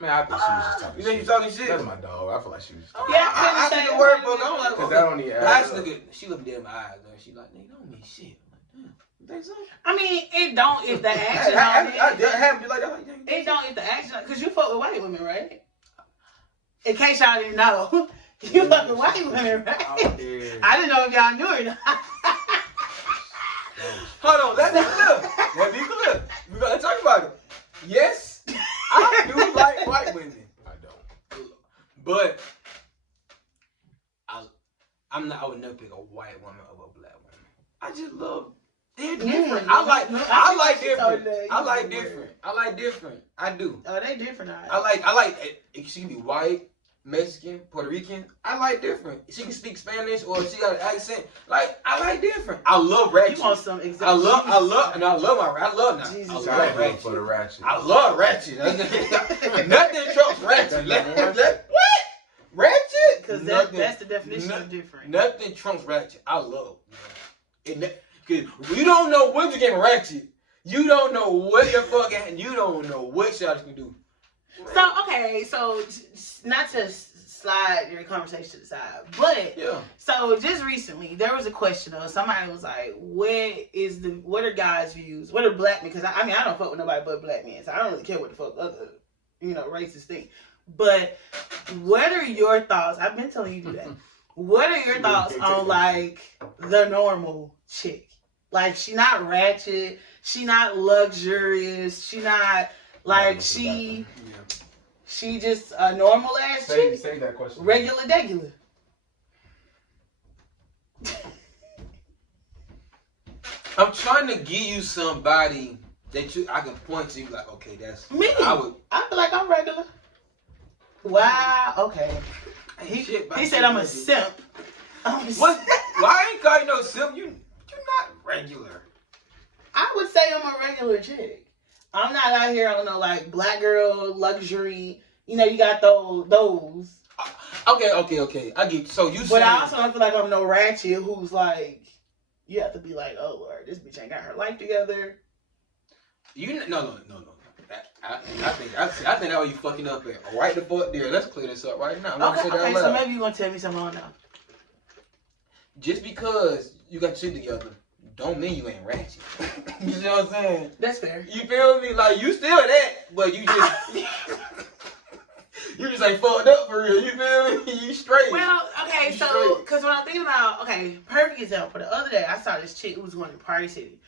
Man, I think she was just talking shit. You think you talking shit? That's my dog. I feel like she was talking shit. Yeah, I took the word book. I'm like, because that don't even she looked dead in my eyes, though. She like, nigga, don't mean shit. You think so? I mean, it don't if the action it don't if the action, because you fuck with white women, right? In case y'all didn't know, you fuck with white women, right? Oh, yeah. I didn't know if y'all knew or not. Hold on, let's be clear. We gotta talk about it. Yes, I do like white women. I don't. But I would never pick a white woman over a black woman. I just love. They're different. I like different. I like different. I like different. I do. Oh, they different. I like. She can be white, Mexican, Puerto Rican. I like different. She can speak Spanish or she got an accent. Like I like different. I love ratchet. You want some exotic? I love now. I love ratchet. For the ratchet. I love ratchet. Nothing trumps ratchet. What? Ratchet? Because that's the definition of different. Nothing trumps ratchet. I love. Because you don't know when you get ratchet. You don't know what the fuck, and you don't know what shots can do. So, okay, so not to slide your conversation to the side, but yeah. So just recently there was a question of somebody was like, what are guys' views? What are black men? Because I mean I don't fuck with nobody but black men, so I don't really care what the fuck other racists think. But what are your thoughts? I've been telling you to do that. What are your thoughts on like the normal chick? Like she not ratchet, she not luxurious, she not like she just a normal ass chick. Say that question. Regular. I'm trying to give you somebody that I can point to. Like, okay, that's me. I feel like I'm regular. Wow. Okay. He said I'm a simp. What? Why ain't got no simp? You're not regular. I would say I'm a regular chick. I'm not out here on no like black girl luxury. You got those. Okay. I get you. So you. But I also don't feel like I'm no ratchet who's like, you have to be like, oh Lord, this bitch ain't got her life together. No. I think that was you fucking up at. Right the fuck there. Let's clear this up right now. Okay, so maybe you're gonna tell me something on now. Just because you got shit together, don't mean you ain't ratchet. You know what I'm saying? That's fair. You feel me? Like you still that, but you just you just ain't fucked up for real. You feel me? You straight. Well, okay, so because when I'm thinking about perfect example. The other day I saw this chick who was going to Party City.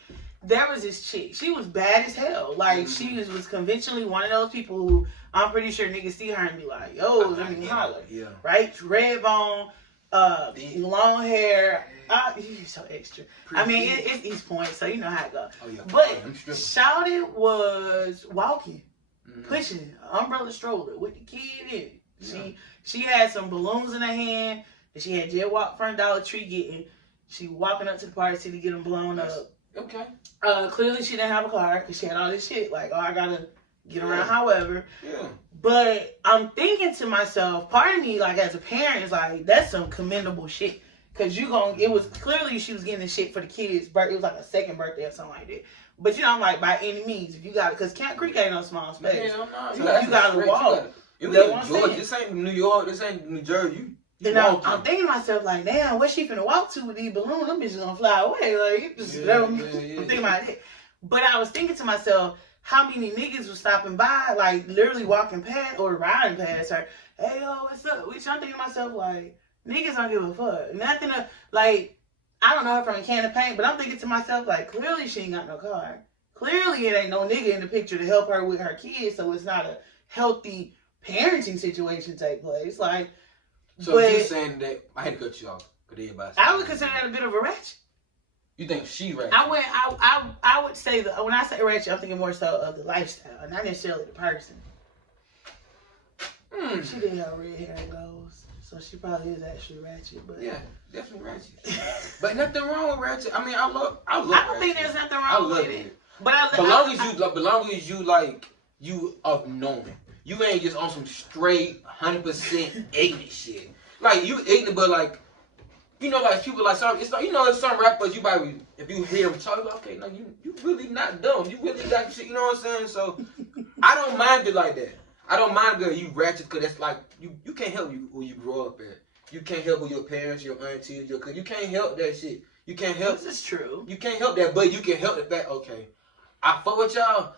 There was this chick. She was bad as hell. Like she was conventionally one of those people who I'm pretty sure niggas see her and be like, yo, let me holler. Yeah. Right? Red bone, long hair. You're so extra. I mean, it's East Point, so you know how it goes. Oh, yeah. But Shawty was walking, pushing an umbrella stroller with the kid in it. Yeah. She had some balloons in her hand that she had just walked from Dollar Tree getting. She walking up to the Party City to get them blown up. Okay. Clearly she didn't have a car because she had all this shit. Like, I gotta get around however. Yeah. But I'm thinking to myself, part of me, like, as a parent, is like, that's some commendable shit. Because it was clearly she was getting the shit for the kids' birthday. It was like a second birthday or something like that. But, I'm like, by any means, if you got it, because Camp Creek ain't no small space. Yeah, you got to walk. You in Georgia. This ain't New York. This ain't New Jersey. And I'm thinking to myself, like, damn, what's she finna walk to with these balloons? Them bitches gonna fly away. Like, I'm thinking about it. But I was thinking to myself, how many niggas was stopping by, like, literally walking past or riding past her. Hey, yo, what's up? Which I'm thinking to myself, like, niggas don't give a fuck. Nothing to, like, I don't know her from a can of paint, but I'm thinking to myself, like, clearly she ain't got no car. Clearly it ain't no nigga in the picture to help her with her kids, so it's not a healthy parenting situation take place. Like, so you saying that I had to cut you off? I would consider that a bit of a ratchet. You think she's ratchet? I would say that when I say ratchet, I'm thinking more so of the lifestyle, not necessarily the person. She did have red hair and goals, so she probably is actually ratchet. But yeah, definitely ratchet. But nothing wrong with ratchet. I mean, I love. I don't think there's nothing wrong with it. But long as you like you of knowing. You ain't just on some straight 100% ignorant shit. Like you ignorant, but like like people like some. It's like there's some rappers you probably if you hear them talk, like, okay, no, you really not dumb. You really got shit. You know what I'm saying? So I don't mind it like that. I don't mind that you ratchet because that's like you can't help who you grow up at. You can't help who your parents, your aunties, you can't help that shit. You can't help. This is true. You can't help that, but you can help the fact. Okay, I fuck with y'all,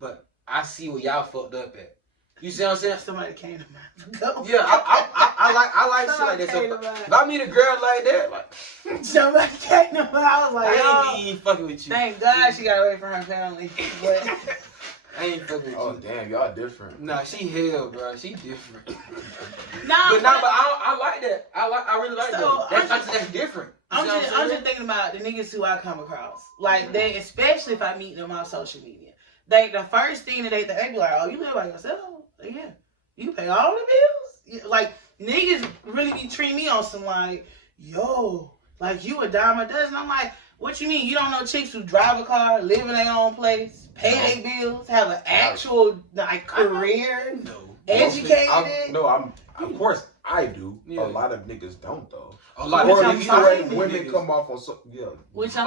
but I see where y'all fucked up at. You see what I'm saying? Somebody came to mind. Yeah, I like shit like that. So if I meet a girl like that, like somebody came to mind. I was like, I ain't even fucking with you. Thank God she got away from her family. But I ain't fucking with Oh you. damn, y'all different. Nah, she hell, bro. She different. Nah, but I like that. I really like So, that. That's different. You I'm see what just saying? thinking about the niggas who I come across. Like they, especially if I meet them on social media. The first thing that they be like, oh, you live by yourself? Like, yeah. You pay all the bills? Like, niggas really be treating me on some like, yo, like you a dime a dozen. I'm like, what you mean? You don't know chicks who drive a car, live in their own place, pay their bills, have an actual like career, No. educated? Of course I do. Yeah. A lot of niggas don't though. A lot Which of I'm niggas, fine. Women come off on Which I'm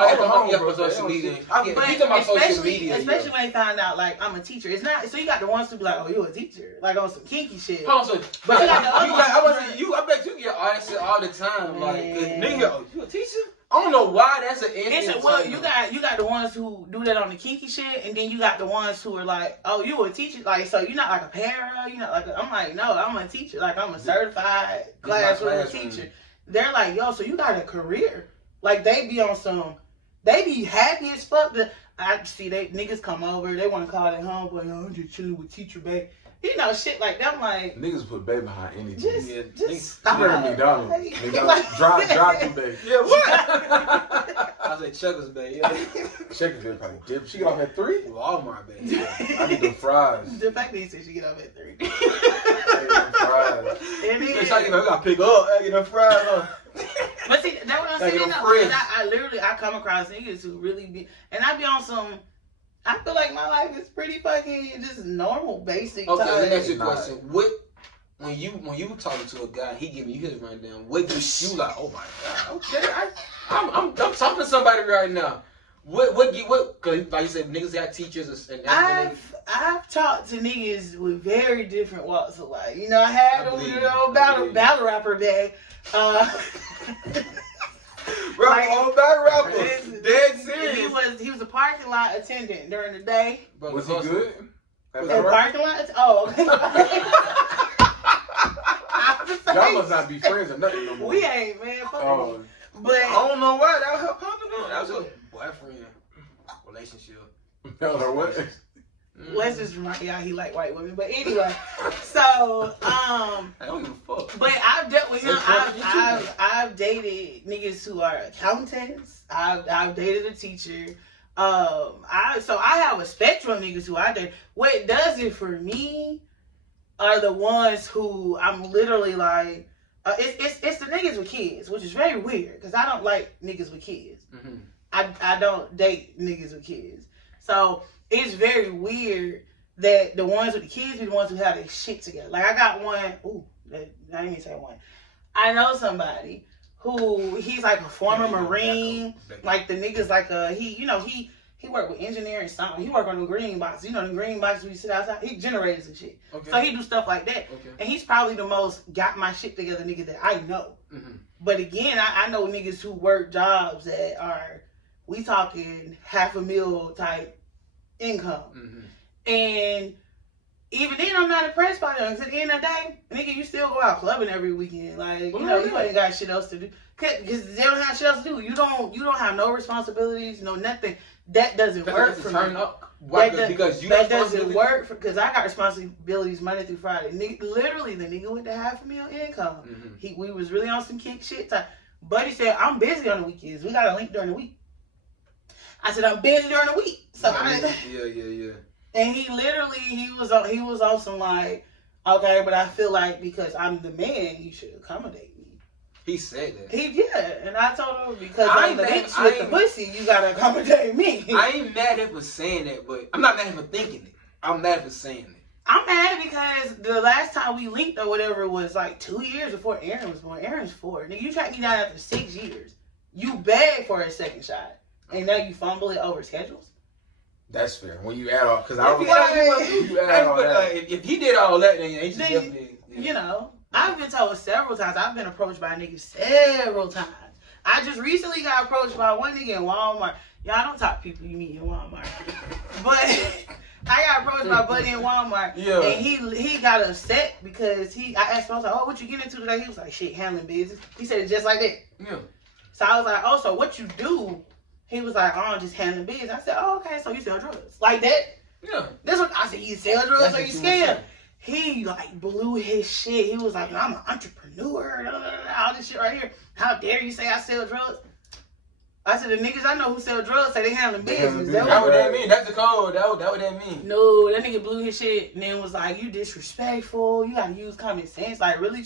for social media. But You talking about social media? especially when they find out like I'm a teacher. It's not so you got the ones who be like, oh, you a teacher, like on some kinky shit. Hold on, so, But you got the other I bet you get all that shit all the time. Like, nigga, oh, you a teacher? I don't know why that's an instant. Well, you got the ones who do that on the kinky shit, and then you got the ones who are like, oh, you a teacher, like so you're not like a para, you know, like I'm like, no, I'm a teacher, like I'm a certified classroom teacher. They're like, yo, so you got a career. Like they be on some, they be happy as fuck. I see they niggas come over, they want to call their homeboy, yo, I'm just chilling with teacher babe. You know, shit like that. I'm like, niggas put baby behind anything. just stop. She at McDonald's. Like, Drive through baby. Yeah, what? I say Chuckers, baby. Yeah. Check it, probably dip. She get off at 3? Walmart, baby. I need them fries. The fact that he said she get up at 3. I need them fries. It is. It's like, you gotta pick up. I get them fries, huh? But see, that's what I'm Like saying. them Though, friends. I come across niggas who really be, and I be on some. I feel like my life is pretty fucking just normal, basic. Okay, let me ask type. you a question. What when you talking to a guy, he giving you his rundown. What do you like? Oh my god, okay, I'm talking to somebody right now. What? Cause like you said, niggas got teachers and I've talked to niggas with very different walks of life. You know, I had a battle rapper day. Bro, Like, old battle rapper, dead serious. He was a parking lot attendant during the day. Bro, Was he good? In parking lots? Oh, okay. Y'all must not be friends or nothing no more. We ain't, man. Fuck Oh, But I don't know why that was her partner. That was her boyfriend relationship. I don't know what. let's just remind y'all he like white women. But anyway, so I don't give a fuck. but I've dealt with him. That's I've dated niggas who are accountants. I've dated a teacher. I have a spectrum of niggas who I date. What does it for me are the ones who I'm literally like. It's the niggas with kids, which is very weird because I don't like niggas with kids. Mm-hmm. I don't date niggas with kids. So it's very weird that the ones with the kids be the ones who have their shit together. Like I got one, I didn't even say one. I know somebody who he's like a former Marine. Like the nigga's like he worked with engineering something. He worked on the green box. You know the green box we sit outside. He generators and shit. Okay. So he do stuff like that. Okay. And he's probably the most got my shit together nigga that I know. Mm-hmm. But again, I know niggas who work jobs that are, we talking $500,000 type income. Mm-hmm. And even then, I'm not impressed by them. Because at the end of the day, nigga, you still go out clubbing every weekend. Like, you ain't got shit else to do. Because they don't have shit else to do. You don't have no responsibilities, no nothing. That doesn't work for me. Why? Because you that doesn't work because I got responsibilities Monday through Friday. Literally, the nigga with the $500,000 income. Mm-hmm. We was really on some kick shit time. Buddy said, I'm busy on the weekends. We got a link during the week. I said, I'm busy during the week. So yeah. And he was on some like, okay, but I feel like because I'm the man, you should accommodate me. He said that. And I told him because I'm the bitch with the pussy, you gotta accommodate me. I ain't mad at him for saying that, but I'm not mad at him for thinking it. I'm mad for saying it. I'm mad because the last time we linked or whatever was like 2 years before Aaron was born. Aaron's 4. Nigga, you tracked me down after 6 years. You begged for a second shot, and now you fumble it over schedules. That's fair. When you add all, because if he did all that, then he should definitely. Yeah. You know, I've been told several times. I've been approached by niggas several times. I just recently got approached by one nigga in Walmart. Y'all don't talk to people you meet in Walmart, but I got approached by Buddy in Walmart, and he got upset because I asked him, I was like, oh, what you getting into today? He was like, shit, handling business. He said it just like that. Yeah. So I was like, oh, so what you do? He was like, oh, I'm just handling business. I said, oh, okay, so you sell drugs. Like that? Yeah. That's what I said. You sell drugs That's or what you you was scam? saying. He like blew his shit. He was like, I'm an entrepreneur. All this shit right here. How dare you say I sell drugs? I said the niggas I know who sell drugs say they handling They handling business. business. That's what that mean. That's the code. That what that mean. No, that nigga blew his shit and then was like, you disrespectful. You gotta use common sense. Like really,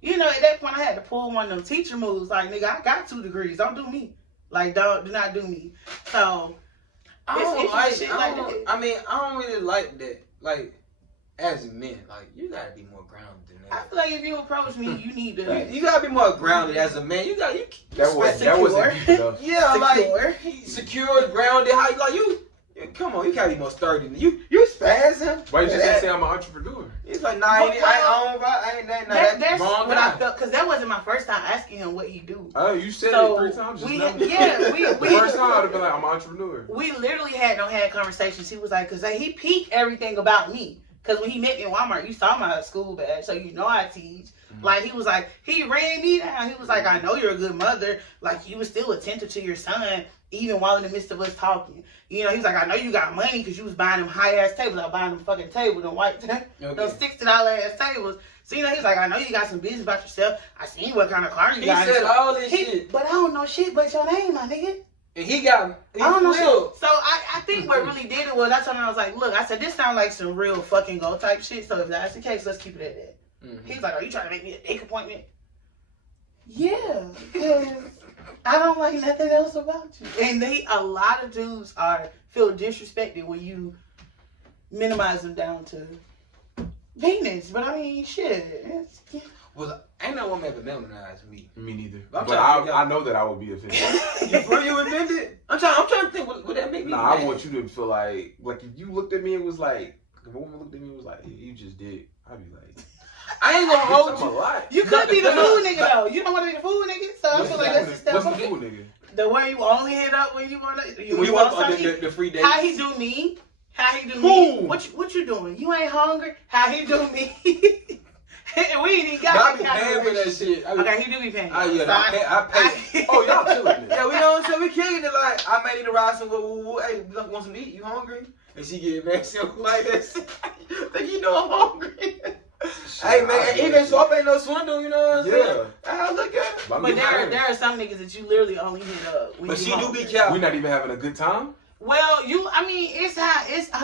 you know, at that point I had to pull one of them teacher moves. Like nigga, I got 2 degrees. Don't do me. Like do not do me. So I mean, I don't really like that. Like, as men, like, you gotta be more grounded than I that. feel like if you approach me, you need to. You gotta be more grounded as a man. You That wasn't deep enough. yeah, Secure. like secure, grounded. How like you come on, you gotta be more sturdy. You spazzing. Why did you just say I'm an entrepreneur? It's like I ain't that That's wrong what guy. I felt because that wasn't my first time asking him what he do. Oh, you said So, it 3 times. Just we never- we The first time I'd have been like, I'm an entrepreneur. we literally had conversations. He was like, because he peeked everything about me. Because when he met me in Walmart, you saw my school badge, so you know I teach. Mm-hmm. Like, he was like, he ran me down. He was like, I know you're a good mother. Like, you was still attentive to your son, even while in the midst of us talking. You know, he was like, I know you got money because you was buying them high-ass tables. I was buying them fucking tables, them white, those $60-ass tables. So, you know, he's like, I know you got some business about yourself. I seen what kind of car you He got. said all this shit, But I don't know shit but your name, my nigga. and he got. I don't know real. shit. So I think what really did it was I told him, I was like, look, I said, this sounds like some real fucking go type shit. So if that's the case, let's keep it at that. Mhm. He's like, are you trying to make me a dick appointment? Yeah, because I don't like nothing else about you. And a lot of dudes feel disrespected when you minimize them down to penis. But I mean, shit. Well, ain't no woman ever memorized me. Me neither. I'm But trying to I know that I would be offended. you offended? I'm trying to think. Would that make me? Nah, I mad? want you to feel like if you looked at me and was like, if a woman looked at me and was like, yeah, you just did, I'd be like, I ain't gonna hold I'm a you. lot. You could be the No, fool nigga though. You don't want to be the fool nigga. So I feel like that's a step What's up. the fool nigga? The way you only hit up when you want to. When you want the free days. How he do me? How he do Who? me? What you doing? You ain't hungry? How he do me? And we ain't even got I be that kind paying of for that relationship. shit. I be, Okay, he do be paying. Oh yeah, So I pay. Oh, y'all killing it. Yeah, we know what I'm saying. We kicking it like I may need to ride some. Hey, you want some to eat? You hungry? And she get mad. She don't like that. Think you know I'm hungry. Hey man, even so, I ain't no swindle. You know what I'm saying? I look at it. But there are some niggas that you literally only hit up when But you she do hungry. be counting. We're not even having a good time. Well, I mean, it's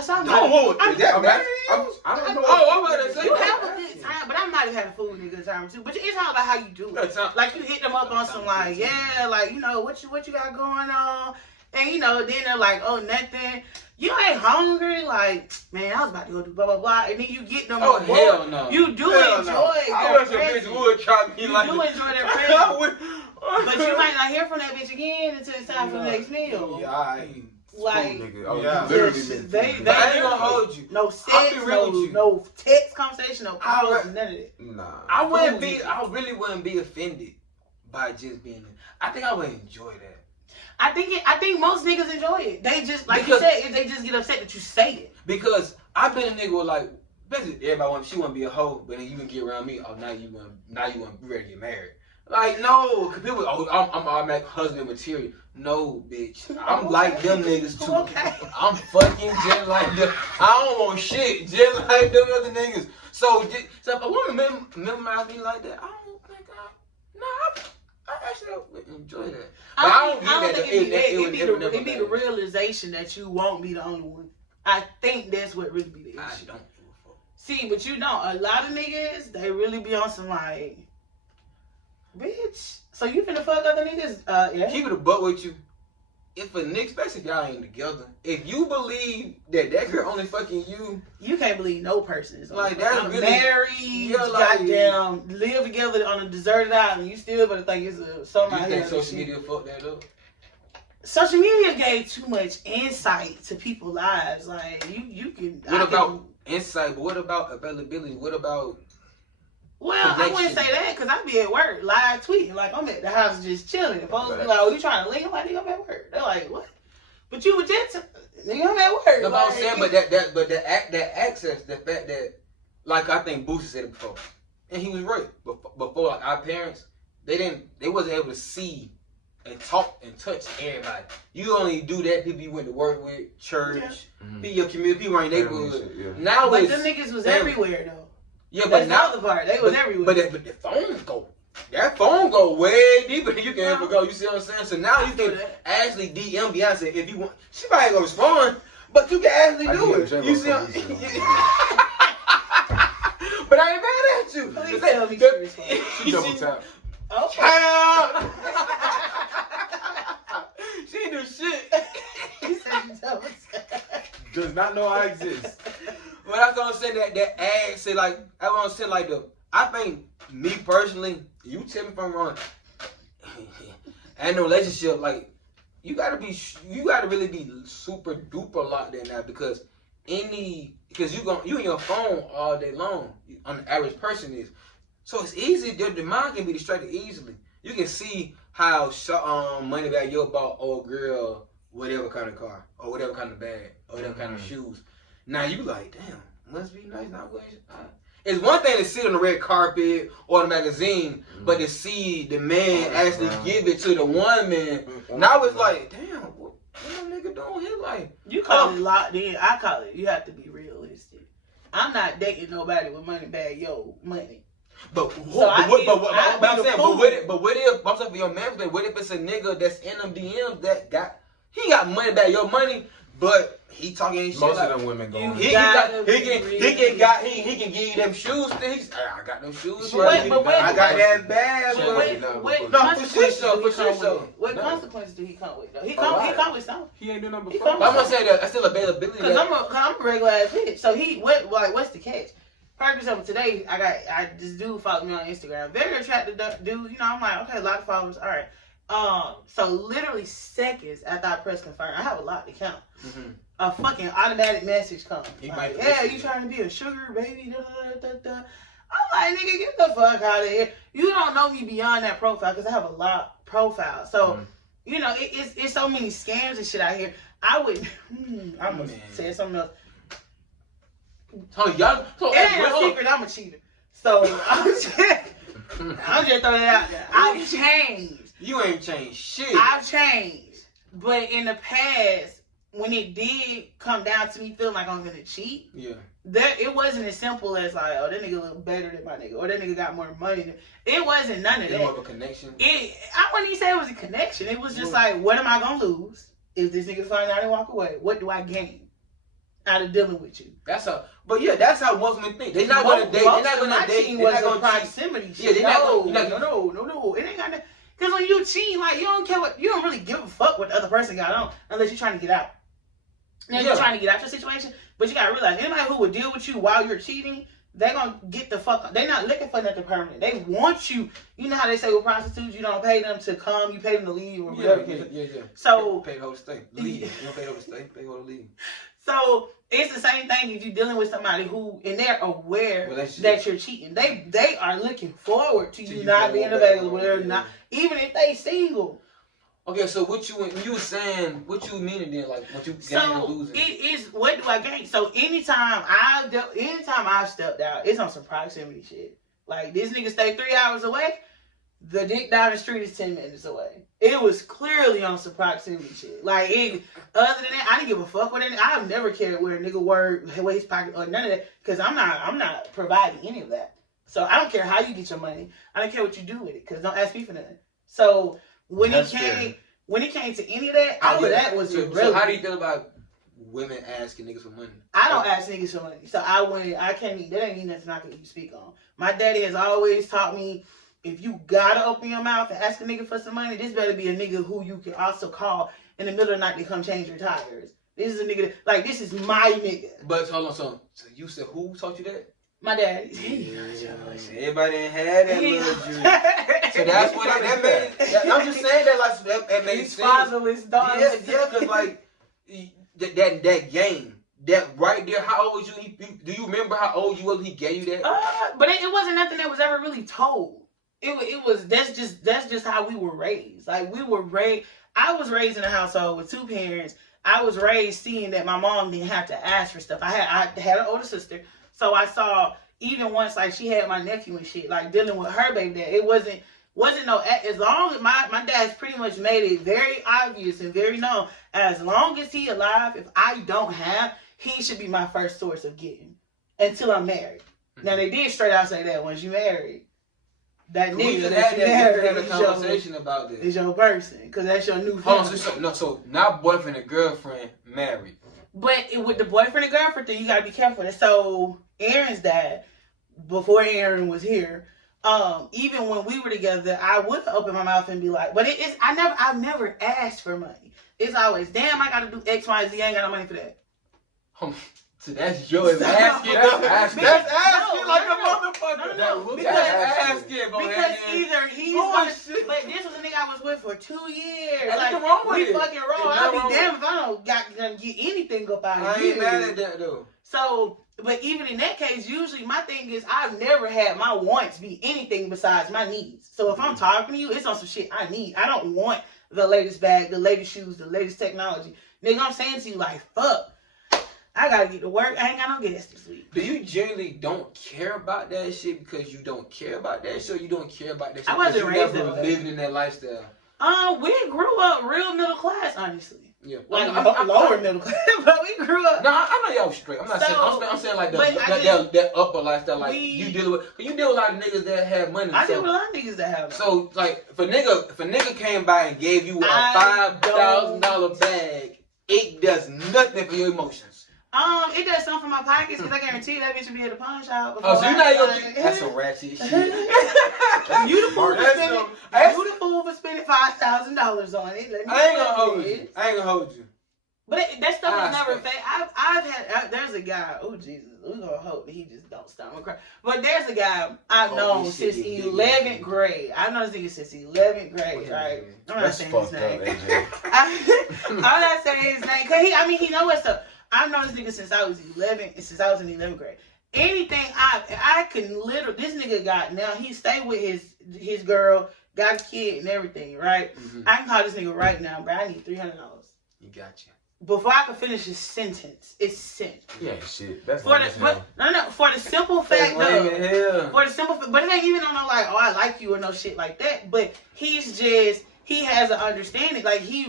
something. Don't hold I'm- it. That I matters. don't know. Oh, I'm about to say You that. have a good time, but I might have had a fool nigga time too. But it's all about how you do it. Like you hit them up on some like, yeah, like you know what you got going on, and you know then they're like, oh nothing. You ain't hungry, like man, I was about to go do blah blah blah, and then you get them. Oh on board. hell no. You do Hell enjoy no. I their wish a bitch presence. would try me You like do that. enjoy their I presence, would- but you might not hear from that bitch again until it's time for the next meal. Yeah, I Like. Nigga. Oh, Yeah. you literally Yes, meant they- fool. But I ain't gonna hold you. No I'll sex, be real with you. no text conversation, no I calls, re- none of that. Nah. I Fool. really wouldn't be offended by just being. I think I would enjoy that. I think most niggas enjoy it. They just like Because- you said, they just get upset that you say it. Because I've been a nigga with like basically everybody she wanna be a hoe, but then you can get around me. Oh, now you want be ready to get married. Like no, cause people. Oh, I'm automatic husband material. No, bitch. I'm like them niggas too. Okay. I'm fucking just like them. I don't want shit, just like them other niggas. So if a woman memorize me like that, I don't think I actually would enjoy that. But I don't get that. It be the realization that you won't be the only one. I think that's what really be the I issue. don't give a fuck. See, but you don't. A lot of niggas, they really be on some like, bitch. So you finna fuck other niggas? Yeah. Keep it a buck with you. If a nigga, especially if y'all ain't together, if you believe that girl only fucking you, You can't believe no person is Like, that's I'm really- married, Yeah, like- goddamn, live together on a deserted island. You still better think it's something you out think here. social media fucked that up? Social media gave too much insight to people's lives. Like you can. What about insight? But what about availability? What about Well, I wouldn't say that because I be at work live tweeting like I'm at the house just chilling. Folks be like, "Oh, you trying to link?" I'm like, "Nigga, I'm at work." They're like, "What?" But you were just nigga, I'm at work. No, but I'm Like, saying, but that access, the fact that, like I think Boosie said it before, and he was right. Before like our parents, they wasn't able to see and talk and touch everybody. You only do that people you went to work with, church, your community, people in your neighborhood. Yeah. Now But it's them niggas was everywhere though. yeah, That's but now the other part. They was everywhere. but the phone go. That phone go way deeper than you can ever go. You see what I'm saying? So now you can actually DM Beyonce if you want. She might ain't gonna respond, but you can actually do it. You see? But I ain't mad at you. Please tell me she responded. She double tap. Okay. She ain't do shit. He said she double tap. Does not know I exist. But that's what I'm saying. That ad say like I want to say like I think me personally, you tell me if I'm wrong. And the relationship, like you gotta really be super duper locked in now because you in your phone all day long. On the average person is, so it's easy. The mind can be distracted easily. You can see how Moneybagg Yo bought old girl whatever kind of car or whatever kind of bag or whatever kind of shoes. Now you like, damn, must be nice. It's one thing to sit on the red carpet or the magazine, but to see the man actually give it to the woman. Now it's like, damn, what that nigga doing here? Like, you call it locked in. I call it. You have to be realistic. I'm not dating nobody with Moneybagg Yo money. But So I'm saying, but what if I'm saying for your man? What if it's a nigga that's in them DMs that he got Moneybagg Yo money, but he talking his shit. Most like, of them women going. He can give you them shoes. I got them shoes. But wait, I got that bag. What No, consequences for do he sure, come so. with? What No. consequences do he come with? Though? He come with something. He ain't doing nothing He but fuck. come I'm gonna say that that's still availability. Cause I'm a regular ass bitch. So what's the catch? Perfect example today. This dude followed me on Instagram. Very attractive dude. You know, I'm like, okay, a lot of followers. All right. So literally seconds after I press confirm, I have a lot to count. Mm-hmm. A fucking automatic message comes. He Like, might yeah, listen. you trying to be a sugar baby? Da, da, da, da, da. I'm like, nigga, get the fuck out of here. You don't know me beyond that profile because I have a lot profile. So, you know, it's so many scams and shit out here. I would, I'm gonna say something else. It ain't no secret I'm a cheater. So I'm just throwing it out there. I've changed. You ain't changed shit. I've changed. But in the past, when it did come down to me feeling like I'm gonna cheat, it wasn't as simple as like, oh, that nigga look better than my nigga, or that nigga got more money. It wasn't none of that. More of a connection. I wouldn't even say it was a connection. It was just like, what am I gonna lose if this nigga find out and walk away? What do I gain out of dealing with you? That's how most women think. They're not gonna date. They're not gonna date. They're not gonna proximity. Yeah, they're not gonna. No. It ain't got that. Because when you cheat, like, you don't really give a fuck what the other person got on unless you're trying to get out. Now you're trying to get out your situation, but you gotta realize anybody who would deal with you while you're cheating, they're gonna get the fuck. They're not looking for nothing permanent. They want you. You know how they say with prostitutes, you don't pay them to come, you pay them to leave or whatever. Yeah. So pay the whole to stay. Leave. You don't pay the whole to stay. Pay the whole to leave. So it's the same thing if you're dealing with somebody who, and they're aware that you're cheating. They are looking forward to you not being available or not, even if they single. Okay, so what you were saying, what you meaning then, like what you gain or losing? It is, what do I gain? So anytime I've stepped out, it's on some proximity shit. Like, this nigga stay 3 hours away, the dick down the street is 10 minutes away. It was clearly on some proximity shit. Like, other than that, I didn't give a fuck with it. I've never cared where a nigga work, waist pocket, or none of that, because I'm not providing any of that. So I don't care how you get your money. I don't care what you do with it, because don't ask me for nothing. So when it came to any of that, all of that was irrelevant. So how do you feel about women asking niggas for money? I don't ask niggas for money. So that ain't even nothing I can even speak on. My daddy has always taught me, if you gotta open your mouth and ask a nigga for some money, this better be a nigga who you can also call in the middle of the night to come change your tires. This is a nigga this is my nigga. But hold on, so you said who taught you that? My daddy. Everybody ain't had that little juice. So that's what that made. I'm just saying that made sense. Fatherless daughters. Yeah, because like that game. That right there, how old was you? Do you remember how old you was when he gave you that? But it wasn't nothing that was ever really told. It was that's just how we were raised. Like, we were raised. I was raised in a household with two parents. I was raised seeing that my mom didn't have to ask for stuff. I had an older sister, so I saw even once like she had my nephew and shit, like dealing with her baby dad. It wasn't wasn't no, as long as my dad's pretty much made it very obvious and very known, as long as he alive, if I don't have, he should be my first source of getting until I'm married. Now they did straight out say that once you married, that nigga that you married had a conversation about this. Is your person, because that's your new family. Hold on, so now boyfriend and girlfriend married. But with the boyfriend and girlfriend thing, you gotta be careful. So Aaron's dad, before Aaron was here, even when we were together, I would open my mouth and be like, but I've never asked for money. It's always, damn, I gotta do X, Y, Z. I ain't got no money for that. So that's yours. Asking like a motherfucker. No. Because either he's but this was a nigga I was with for 2 years. Like, wrong with we fucking wrong. I'll be damned if I don't get anything up out of here. I ain't mad at that though. So, but even in that case, usually my thing is I've never had my wants be anything besides my needs. So if I'm talking to you, it's on some shit I need. I don't want the latest bag, the latest shoes, the latest technology. Nigga, I'm saying to you like, fuck. I gotta get to work. I ain't got no gas this week. Do you generally don't care about that shit because you don't care about that shit, or you don't care about that shit I wasn't raised never living in that lifestyle? We grew up real middle class, honestly. Yeah, like lower middle class, but we grew up. No, I know y'all was straight. I'm not saying. I'm saying like that upper lifestyle. Like you deal with a lot of niggas that have money. I deal with a lot of niggas that have money. So like, if a nigga came by and gave you a $5,000 bag, it does nothing for your emotions. It does something for my pockets because I guarantee you that bitch would be at the pawn shop. Oh, so you're not gonna get that's some ratchet shit. You the fool for spending $5,000 on it. I ain't gonna hold you. But that stuff is never fake. I've had there's a guy. Oh Jesus, we gonna hope that he just don't stop and cry. But there's a guy I've known since 11th grade. I've known this nigga since 11th grade. Right? I'm not saying his name. I'm not saying his name because he knows what's up. I've known this nigga since I was in 11th grade. Anything I can literally, this nigga got, now he stay with his girl, got a kid and everything, right? Mm-hmm. I can call this nigga right now, bro. I need $300. You got you. Before I can finish his sentence, it's sent. Yeah, shit. That's for the simple fact though. But it ain't even on no like, oh, I like you or no shit like that. But he has an understanding. Like he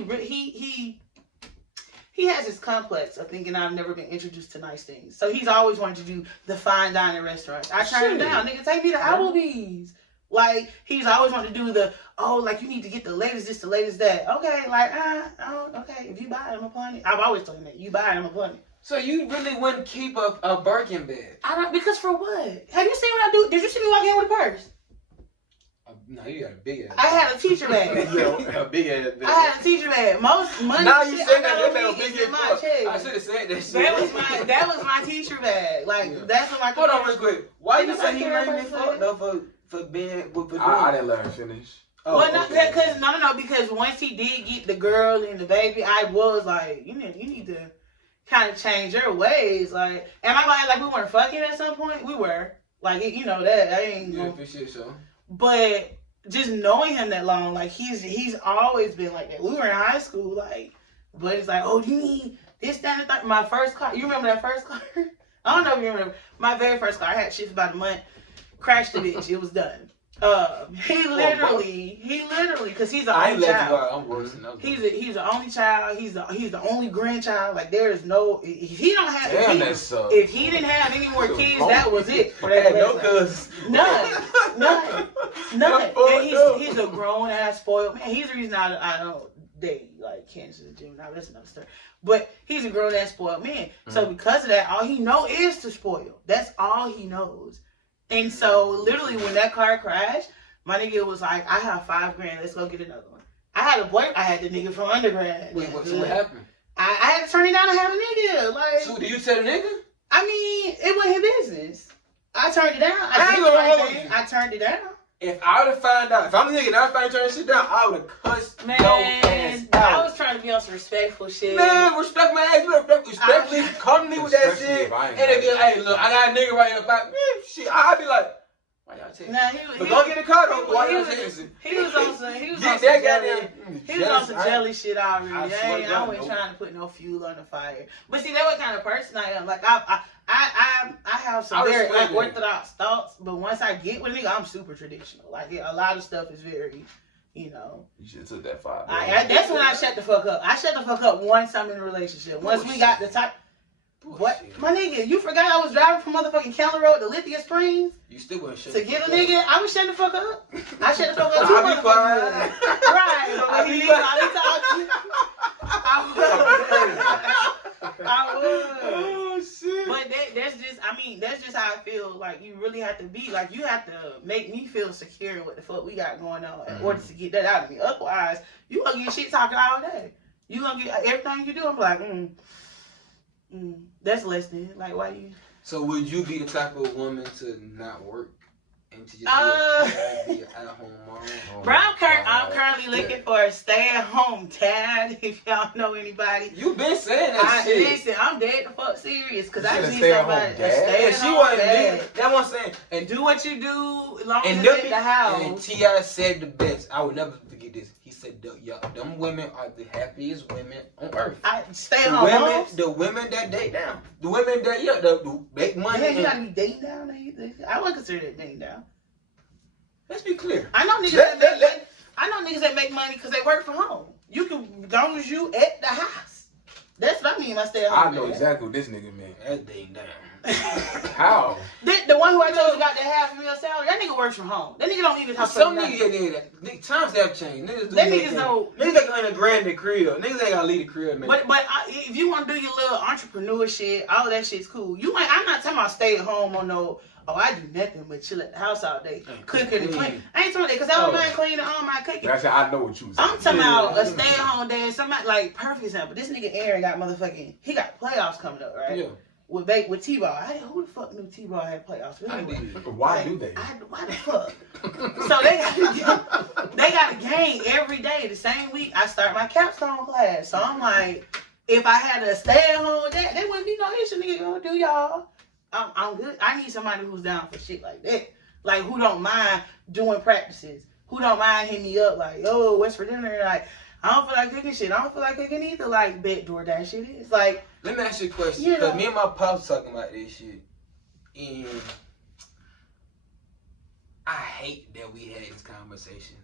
has this complex of thinking I've never been introduced to nice things. So he's always wanted to do the fine dining restaurants. I turn him down. Nigga, take me to Applebee's. Like, he's always wanted to do you need to get the latest this, the latest that. Okay, like, okay, if you buy it, I'm upon it. I've always told him that. You buy it, I'm upon it. So you really wouldn't keep a Birkin bag? Because for what? Have you seen what I do? Did you see me walk in with a purse? No, you got a big ass. I had a teacher bag. A big ass bag. I had a teacher bag. Most money. Now you said that big in my check. I should have said that shit. That was my teacher bag. Like that's what my. Hold on real quick. Why you say he made me fucked up for being with the I didn't let her finish. Because once he did get the girl and the baby, I was like, you need to kind of change your ways. Like, am I gonna act like we weren't fucking at some point? We were. Like, that I ain't. Yeah, for sure. So. But just knowing him that long, like he's always been like that. We were in high school, like, but it's like, oh, you need this, that, and that. My first car, you remember that first car? I don't know if you remember. My very first car, I had shit for about a month. Crashed the bitch. It was done. He literally, because he's the only child. I'm worse than others. He's the only child. He's the only grandchild. Like there is no. If he don't have. If he didn't have any more kids, that was it. For that no cousins. None. And he's a grown ass spoiled man. He's the reason I don't date like Candace and Jim. Now that's another story. But he's a grown ass spoiled man. Mm-hmm. So because of that, all he knows is to spoil. That's all he knows. And so, literally, when that car crashed, my nigga was like, I have $5,000. Let's go get another one. I had the nigga from undergrad. Wait, what happened? I had to turn it down and have a nigga. Like, so, did you tell the nigga? I mean, it wasn't his business. I turned it down. I turned it down. If I would have found out, if I'm a nigga and I found turn shit down, I would have cussed your ass out. I was trying to be on some respectful shit. Man, respect my ass. You better respectfully come to me with that shit. And then be like, hey, look, I got a nigga right here. Like, man, shit. I'd be like, Why y'all taking? Nah, But go get the car though. Why he y'all was- taking? He was on some. He was Get on some that jelly. goddamn. He was on some jealous. jelly shit already. I I swear to God, wasn't no. trying to put no fuel on the fire. But see, that what kind of person I am. Like I have some I very respect that. unorthodox thoughts, but once I get with a nigga, I'm super traditional. Like a lot of stuff is very, you know. You should have took that 5. That's when I shut the fuck up. I shut the fuck up once I'm in a relationship. Once we got the type. What? Bullshit. My nigga, you forgot I was driving from motherfucking Keller Road to Lithia Springs You still wouldn't shut to the get a fuck up. nigga? I was shutting the fuck up. I shut the fuck up too, I be quiet. motherfucking right. But when he leave, I would. Oh shit. But that's just how I feel. Like you really have to be like you have to make me feel secure in what the fuck we got going on in order to get that out of me. Otherwise, you gonna get shit talking all day. You gonna get everything you do. I'm like, that's less than like why you. So would you be the type of woman to not work and to just be an at-home mom? Oh Bro, my I'm God. currently looking for a stay-at-home dad. If y'all know anybody, You been saying that shit. listen, I'm dead the fuck serious because You I said just a need stay-at-home somebody. dad? A And she stay-at-home wasn't dad. big. That's what I'm saying. And do what you do as long as And it's at the house. And T.I. said the best. I would never forget this. He said, them women are the happiest women on earth. I stay at home. The women that date down. The women that, the make money. Man, you and- gotta be dating down. I wouldn't consider that dating down. Let's be clear. I know niggas Let- that make let- I know niggas that make money because they work from home. You can, as long as you at the house. That's what I mean by stay at home. I know exactly what this nigga meant. That's dating down. How? The one who I told you got that half a meal salary, that nigga works from home. That nigga don't even talk Some to niggas, times have changed. Niggas do That their niggas thing. know- Niggas ain't got $100,000 in the crib. Niggas ain't gotta leave the crib, man. But if you want to do your little entrepreneur shit, all of that shit's cool. I'm not talking about stay at home on no. Oh, I do nothing but chill at the house all day, cooking and clean. I ain't talking that because I don't mind cleaning all my cooking. That's I know what you was saying. I'm talking about a stay at home dad. Somebody like perfect example. This nigga Aaron got he got playoffs coming up, right? Yeah. With T-Ball. Who the fuck knew T-Ball had playoffs? I did. Why do they? Why the fuck? So they got a game every day. The same week I start my capstone class. So I'm like, if I had a stay at home dad, there wouldn't be no issue. Nigga, gonna do y'all. I'm good. I need somebody who's down for shit like that. Like who don't mind doing practices. Who don't mind hitting me up like, yo, what's for dinner? Like, I don't feel like cooking shit. I don't feel like cooking either. Like, bet DoorDash shit is. Like, Let me ask you a question. You Because know. me and my pops talking about this shit. And I hate that we had this conversation.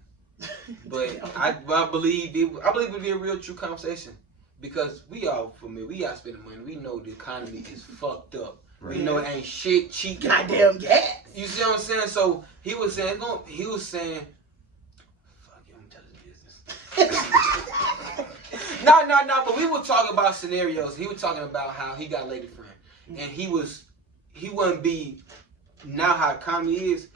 But I believe it would be a real true conversation. Because we all familiar. We all spending money. We know the economy is fucked up. Right. We know it ain't shit cheap. goddamn gas. You see what I'm saying? So he was saying, fuck you, I'm telling business. No, but we were talking about scenarios. He was talking about how he got a lady friend. And he wouldn't be, now how economy is,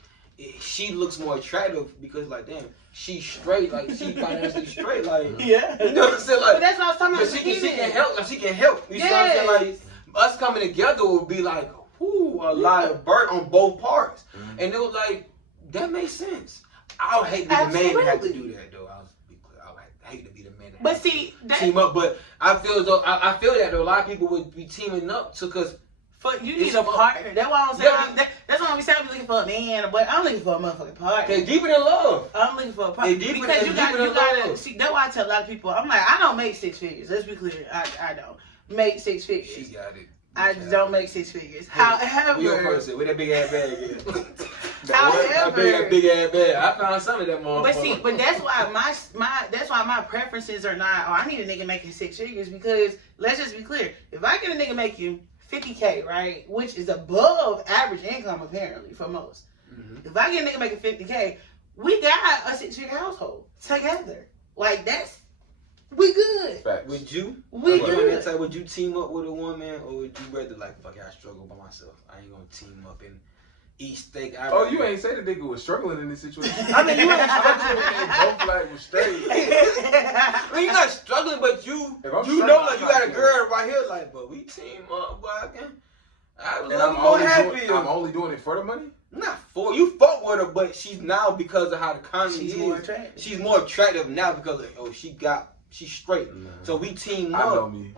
she looks more attractive because like, damn, she's straight, like she financially straight, like, Yeah. you know what I'm saying? But Like, that's what I was talking but about. she can help, like, she can help. You see what I'm saying? Like, us coming together would be like, whoo, a lot of burnt on both parts. Mm-hmm. And it was like, that makes sense. I would hate to be the man that had to do that, though. I would hate to be the man that But had to see, that, team up. But I feel as though, I feel that though, a lot of people would be teaming up because you need it's a fun. partner. That's why I'm saying. Yeah. That's why we say I'm looking for a man, but I'm looking for a motherfucking partner. they're deeper than love. I'm looking for a partner They deeper because than- you deeper than gotta love. see. That's why I tell a lot of people. I'm like, I don't make six figures. Let's be clear. I don't make six She figures. got it. I don't make six figures. Where your However, person? Where that big ass bag is? However- that big ass bag. I found some of that motherfucker. but see, but that's why my preferences are not. Oh, I need a nigga making six figures because let's just be clear. If I get a nigga making $50K, right, which is above average income apparently for most. Mhm. If I get a nigga making $50K, we got a six-figure household together. Like we good. Facts. Would you? We Would good. would you team up with a woman, or would you rather like, fuck it, I struggle by myself? I ain't gonna team up and eat steak. Oh, you ain't say the nigga was struggling in this situation. I mean, you ain't struggling when they both like was straight. I mean, you're not struggling, but you If I'm know, struggling, like I'm you not got a doing girl right here, like, but we team up, boy. I was And more happy. I'm only doing it for the money? Not for you fuck with her, but she's now because of how the economy She's is. more attractive. She's more attractive now because of, she's straight. Nah. So we team I know up. me.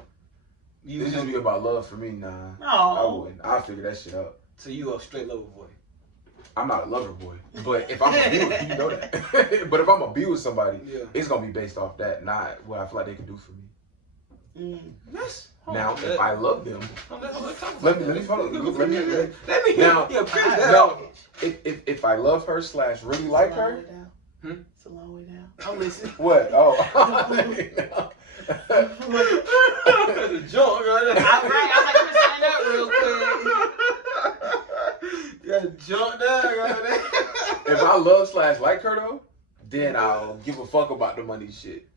You This just be about love for me, nah. I Oh, wouldn't. I'll figure that shit out. so you a straight lover boy. I'm not a lover boy, but if I'm gonna be with you know that. But if I'm gonna be with somebody, it's gonna be based off that, not what I feel like they can do for me. Now, if I love them, if I love her / really like her, it's a long way down. I'm listening. What? Oh, the joke right there. I was like, let me sign up real quick. You gotta jump down right there. If I love / like her though, then I'll give a fuck about the money shit.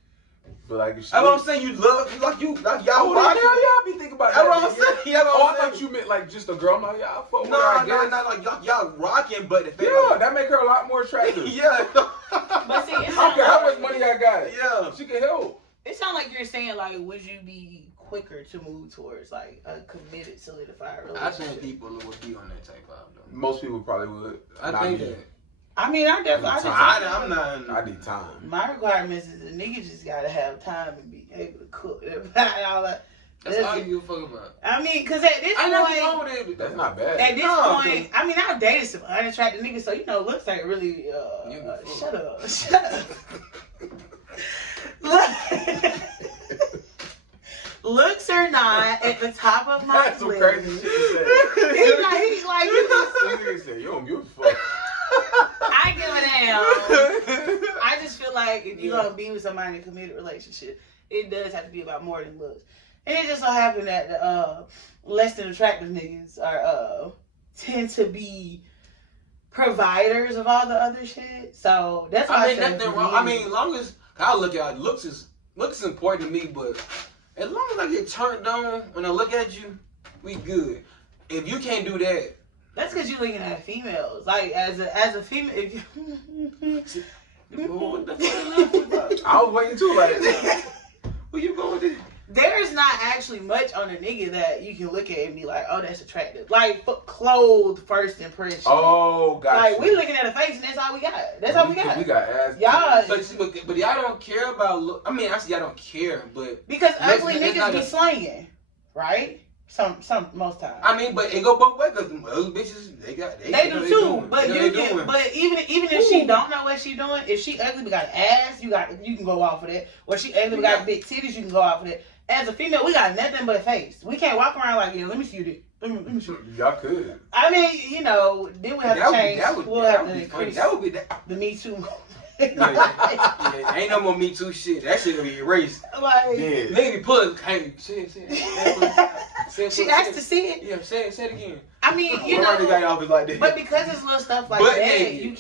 But like, if she, that's what I'm saying. You love, like y'all. Y'all be thinking about that. That's what I'm saying. Oh, I thought you meant like just a girl. I'm like, y'all fuck with her. No, like y'all rocking, but if that make her a lot more attractive. Yeah. But see, I don't care how much money I got. Yeah. She can help. It sounds like you're saying, like, would you be quicker to move towards, like, a committed, solidified relationship? I think people would be on that type of though. Most people probably would. I think that. I mean, I definitely. I'm not. I need time. My requirements is a nigga just gotta have time and be able to cook and all that. That's all you give a fuck about. I mean, because at this point, that's not bad. At this point, I mean, I've dated some unattractive niggas, so you know, looks like really. Shut up. Looks are not at the top of my list. That's some crazy shit to say. He's like, you don't give a fuck. I give a damn. I just feel like if you're gonna be with somebody in a committed relationship, it does have to be about more than looks. And it just so happened that the less than attractive niggas are tend to be providers of all the other shit. So that's why I mean nothing wrong. I mean, long as I look at it, looks is important to me, but as long as I get turned on when I look at you, we good. If you can't do that. That's because you're looking at females. Like, as a female, if you... What the fuck? I was waiting too, like... Where you going with this? There's not actually much on a nigga that you can look at and be like, oh, that's attractive. Like, clothed first impression. Oh, gotcha. Like, we looking at a face and that's all we got. That's all we got. We got ass. Y'all... But y'all don't care about look. I mean, actually, y'all don't care, but... Because ugly niggas be slanging, right? Most times. I mean, but it go both ways because ugly bitches, they do too. But even if she don't know what she doing, if she ugly but got ass, you can go off of that. Or she ugly but got big titties, you can go off of that. As a female, we got nothing but a face. We can't walk around like, yeah, let me see you. Let me see. Y'all could. I mean, you know, then we have to change. We'll have to increase that would be that. The Me Too. Yeah, ain't no more Me Too shit. That shit gonna be erased. Like, nigga be pulling. Hey, say it. She asked to see it. Yeah, say it again. I mean, you know, like that. but because it's little stuff like that, you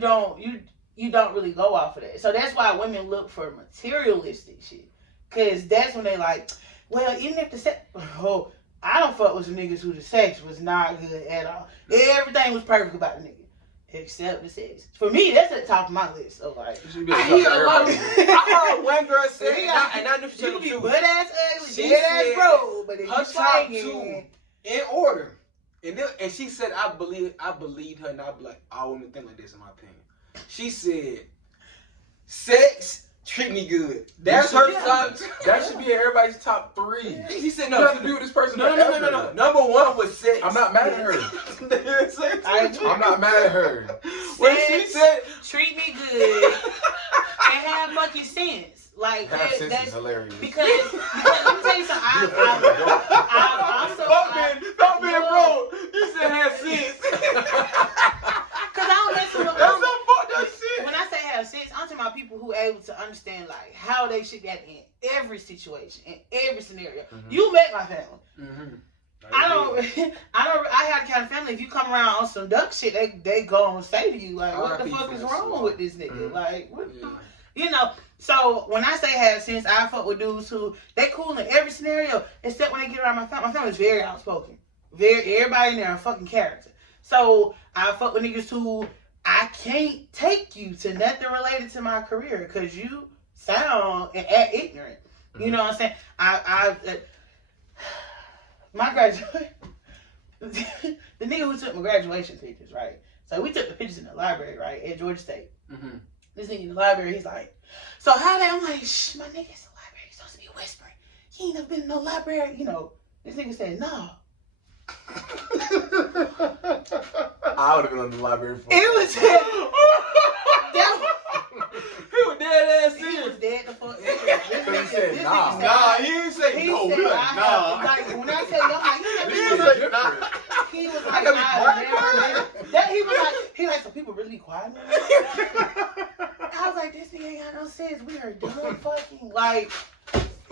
don't really go off of that. So that's why women look for materialistic shit. Cause that's when they like, well, even if the sex, I don't fuck with some niggas who the sex was not good at all. Everything was perfect about the nigga. Except the sex. For me, that's at the top of my list. So like, I heard one girl say, and I knew she you be butt ass ugly, dead ass bro, but if her top two in order, and she said, I believed her, and I'd be like, all women think like this, in my opinion. She said, sex. Treat me good. That's her top. That should be in everybody's top 3. She said no. You have to be with this person. No. Number 1 was sex. I'm not mad at her. I'm not mad at her. When she said, treat me good and have fucking sense. Like have sense is hilarious. Because let me tell you something. Don't be bro. You said have sense. Cause I don't mess with that's some fucked up shit. When I say have sense, I'm talking about people who are able to understand like how they should get in every situation, in every scenario. Mm-hmm. You met my family. Mm-hmm. I have the kind of family. If you come around on some duck shit, they go and say to you like, "What the fuck is wrong with this nigga?" Mm-hmm. Like, what? You know. So when I say have sense, I fuck with dudes who they cool in every scenario, except when they get around my family. My family's very outspoken. Everybody in there are fucking character. So I fuck with niggas who I can't take you to nothing related to my career because you sound and act ignorant. You know what I'm saying? My graduation, the nigga who took my graduation pictures, right? So we took the pictures in the library, right, at Georgia State. Mm-hmm. This nigga in the library, he's like, so how that? I'm like, shh, my nigga, it's the library. You're supposed to be whispering. You ain't never been in no library. You know, this nigga said, no. I would have been on the library for It was He was dead ass he serious. was dead the fuck. He said, nah. Nah, he didn't say He no. said, He like, I nah. have, like, when I say yo, like, This you shit never is different. he was I like, gotta be nah, quiet. never. That he was like, so people really be quiet now? I was like, this nigga ain't got no sense. We are done fucking. Like,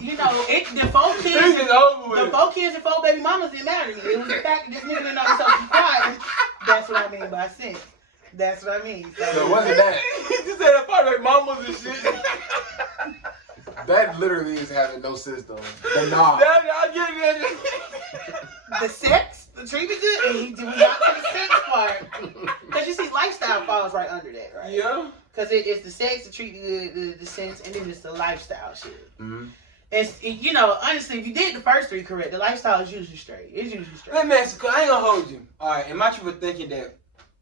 you know, the 4 This kids, is over the with. 4 kids and 4 baby mamas didn't matter to me. It was the fact that this nigga didn't know himself to be quiet. That's what I mean by sense. That's what I mean. So it wasn't that. He just said that part like mamas and shit. That literally is having no system. The nah. I get it. The sex, the treatment good, and we got to the sex part. Because you see, lifestyle falls right under that, right? Yeah. Because it's the sex, the treatment, the sense, and then it's the lifestyle shit. Mm-hmm. You know, honestly, if you did the first 3 correct, the lifestyle is usually straight. It's usually straight. Let me ask you, 'cause I ain't gonna hold you. Alright, am I true for thinking that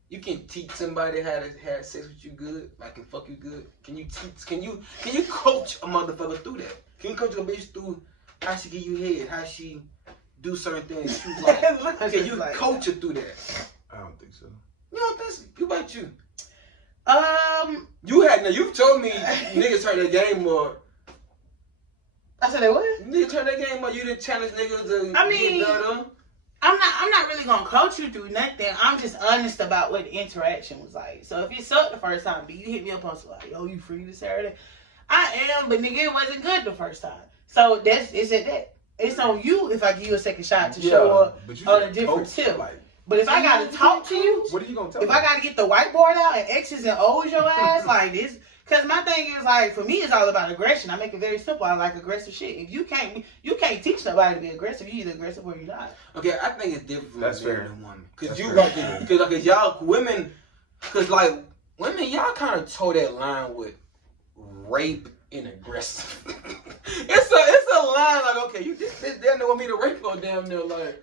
you can teach somebody how to have sex with you good, like can fuck you good? Can you teach? Can you coach a motherfucker through that? Can you coach a bitch through how she give you head, how she do certain things? You like, can you coach her through that? I don't think so. You don't think so? You about you? You told me niggas turn their game more. I said, what? Niggas turn their game more. You didn't challenge niggas to I mean, get better. I'm not really gonna coach you through nothing. I'm just honest about what the interaction was like. So if it sucked the first time, but you hit me up on some like, yo, you free this Saturday? I am, but nigga, it wasn't good the first time. So it's at that. It's on you if I give you a second shot to show up on a different tip. Like, But if I gotta talk to you, what are you gonna tell if me? I gotta get the whiteboard out and X's and O's your ass like this, because my thing is like for me it's all about aggression. I make it very simple. I like aggressive shit. If you can't teach somebody to be aggressive. You either aggressive or you're not. Okay, I think it's different from That's man fair. and woman. Cause That's you fair. like, cause y'all women, cause like women, y'all kind of toe that line with rape and aggressive. it's a line like, okay, you this bitch damn near want me to rape her damn near like.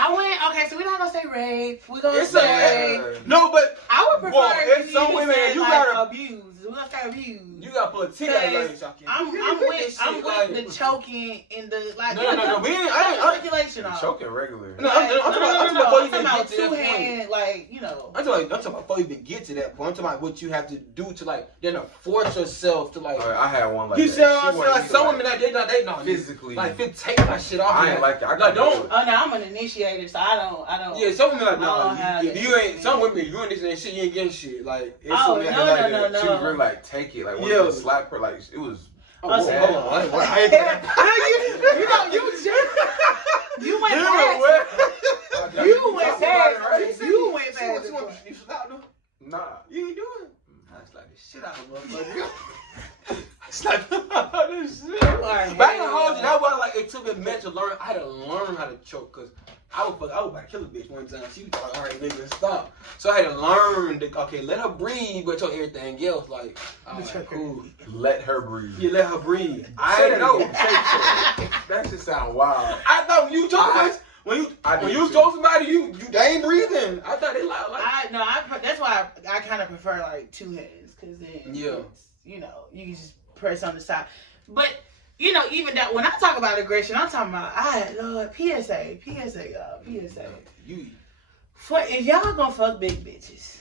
I went okay. So we're not gonna say rape. We're gonna It's say no, but I would prefer well, if it's some you women said, you like, gotta abuse. We're gonna say abuse. you gotta put a T out like I'm with the choking and the like. No. We ain't. I Circulation off. Choking regular. No, I'm talking about before you even I'm get to that point. two-hand, like, you know. I'm talking about before you even get to that point. I'm talking about what you have to do to like then force yourself to like. I had one like You that. see what I'm She saying? Like wanted some me women that they know physically. like take my shit off. I ain't like it. I Like don't. Oh no, I'm an initiator, so I don't. Yeah, some women like I don't no. have If that. you ain't some women you ain't this and shit, you ain't getting shit. Like it's Oh, some women no, that like no, that. no. She was really like take it, like Yeah. wanted to slap her, like it was. Oh, I'm hold saying- on. I ain't that. You went You past. what? You went past. You went past. You want you slap them? Nah. You ain't do it. I slapped the shit out of motherfucker. I slapped this shit. Alright, But I ain't gonna hold you. That was like it took me a minute to learn. I had to learn how to choke because I was about to kill a bitch one time. She was like, all right, nigga, stop. So I had to learn that okay, let her breathe, but told everything else like, all right, cool. Let her breathe. You let her breathe. Say I that know. again. Say that. That just sound wild. I thought when you choke us, when you choke somebody, you they ain't breathing. I thought they loud like. That's why I kind of prefer like two hands, cause then Yeah. you know you can just press on the side. But you know even that when I talk about aggression, I'm talking about Lord PSA, y'all, PSA. You. For if y'all gonna fuck big bitches,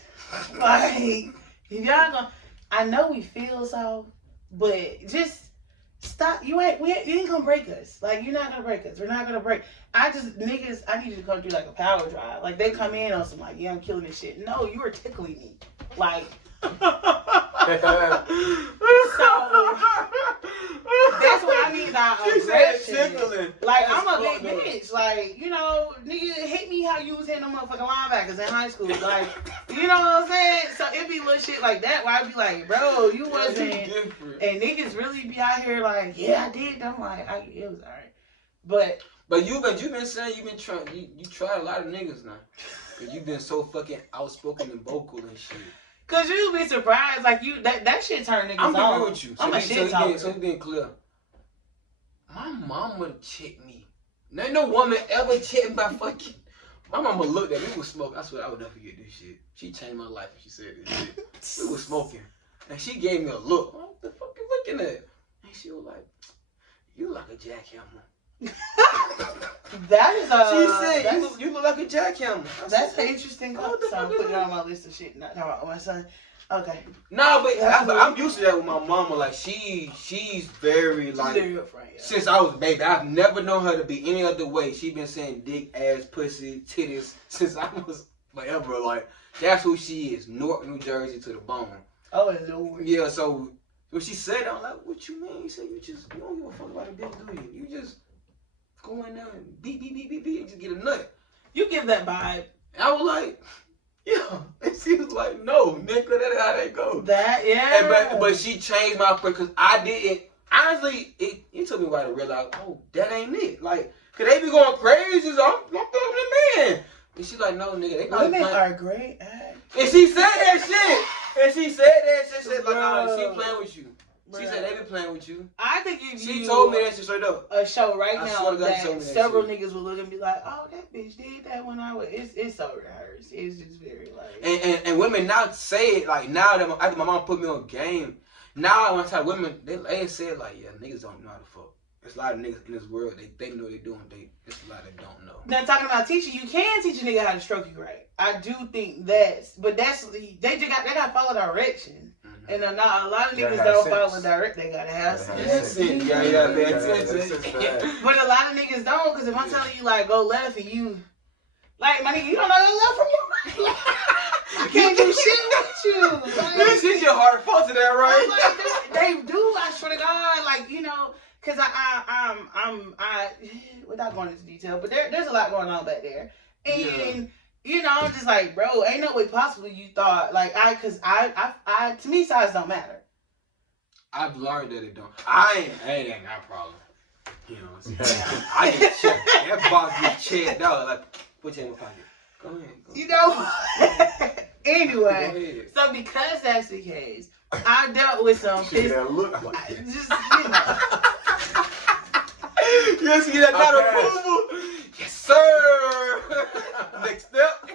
like if y'all gonna, I know we feel so, but just stop. You ain't gonna break us. Like you're not gonna break us. We're not gonna break. I need you to come through like a power drive. Like they come in on some like, yeah, I'm killing this shit. No, you are tickling me. Like. So that's what I mean by aggression. Like I'm a big bitch. Like you know, nigga hit me how you was hitting them motherfucking linebackers in high school. Like you know what I'm saying? So it be little shit like that where I be like, bro, you wasn't. And niggas really be out here like, yeah, I did. I'm like, it was alright. But you've been saying you tried a lot of niggas now. Cause you've been so fucking outspoken and vocal and shit. Cause you be surprised, like that shit turn niggas I'm on. being with you. I'm a shit talker. So we being clear. My mom would check me. There ain't no woman ever checked me by fucking. My mama looked at me. We was smoking. I swear I would never forget this shit. She changed my life when she said this shit. We was smoking, and she gave me a look. What the fuck you looking at? And she was like, "You like a jackhammer." That is She said you look like a jackhammer. That's an interesting Oh, comment. the So I'm fuck is putting it that? on my list of shit. Not talking about my son. Okay. Nah, but That's I'm used to that with my mama. Like she's very like. She's very good friend. Yeah. Since I was a baby, I've never known her to be any other way. She been saying dick, ass, pussy, titties since I was forever. Like that's who she is. Newark, New Jersey to the bone. Oh, Lord. Yeah. So when she said that, I'm like, what you mean? You said you don't give a fuck about a bitch, do you? You just go in there and beat, and just get a nut. You give that vibe. And I was like, yeah. And she was like, no, nigga, that's how that goes. That, yeah. And, but she changed my approach because I didn't. Honestly, it took me a while to realize, oh, that ain't it. Like, cause they be going crazy, so I'm talking to man. And she like, no, nigga, they probably women playing. are great at. And she said that shit. And she said that shit. She said, like, nah, she playing with you. She said they be playing with you. I think if She you told me that shit straight up. a show right I now swear to God, she told that me that several shit. niggas will look and be like, oh, that bitch did that when I was. It's so rehearsed. It's just very like. And women now say it like now that after my mom put me on game. Now when I tell women, they say it like, yeah, niggas don't know how to fuck. There's a lot of niggas in this world, they know what they're doing. There's a lot that don't know. Now talking about teaching, you can teach a nigga how to stroke you right. I do think but they gotta follow direction. Mm-hmm. And not a lot of Gotta niggas have don't sense. follow direct. They gotta have sense. sense. Yeah, man. But a lot of niggas don't, because if I'm telling you like go left and you like my nigga, you don't know the left from your right. I can't do shit with you. Like, This is your hard fault to that, right? like, they do. I swear to God, like you know, because I without going into detail, but there's a lot going on back there, and you know, I'm just like, bro, ain't no way possible you thought like because I to me size don't matter. I've learned that it don't. I ain't got a problem. You know what I'm saying? I get checked. That box get checked out. Like, put your in my pocket. Go ahead. You know. Anyway, Go ahead. so because that's the case, I dealt with some Shit, that look like just you know. You see that not approval? Yes, sir. Next step.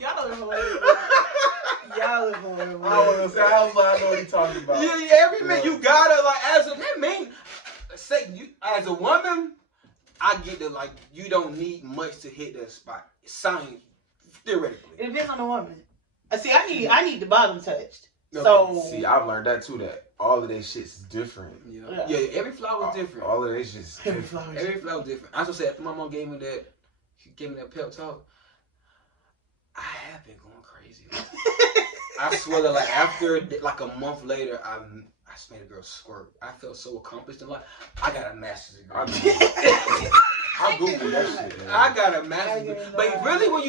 Y'all are horrible. Y'all are horrible. I was like, I know what you're talking about. Yeah, every man, you gotta like as a that man. Say you as a woman, I get that like you don't need much to hit that spot. Science, theoretically. It depends on the woman. See, I need the bottom touched. So See, I've learned that too. That all of this shit's different. Yeah, every flower is different. All of this shit's every different. flower. Every flower is different. I was gonna say after my mom gave me that pep talk, I have been going crazy. I swear that like after like a month later, I made a girl squirt. I felt so accomplished in life. I got a master's degree. I Googled that shit. Man. I got a master's degree. But really, when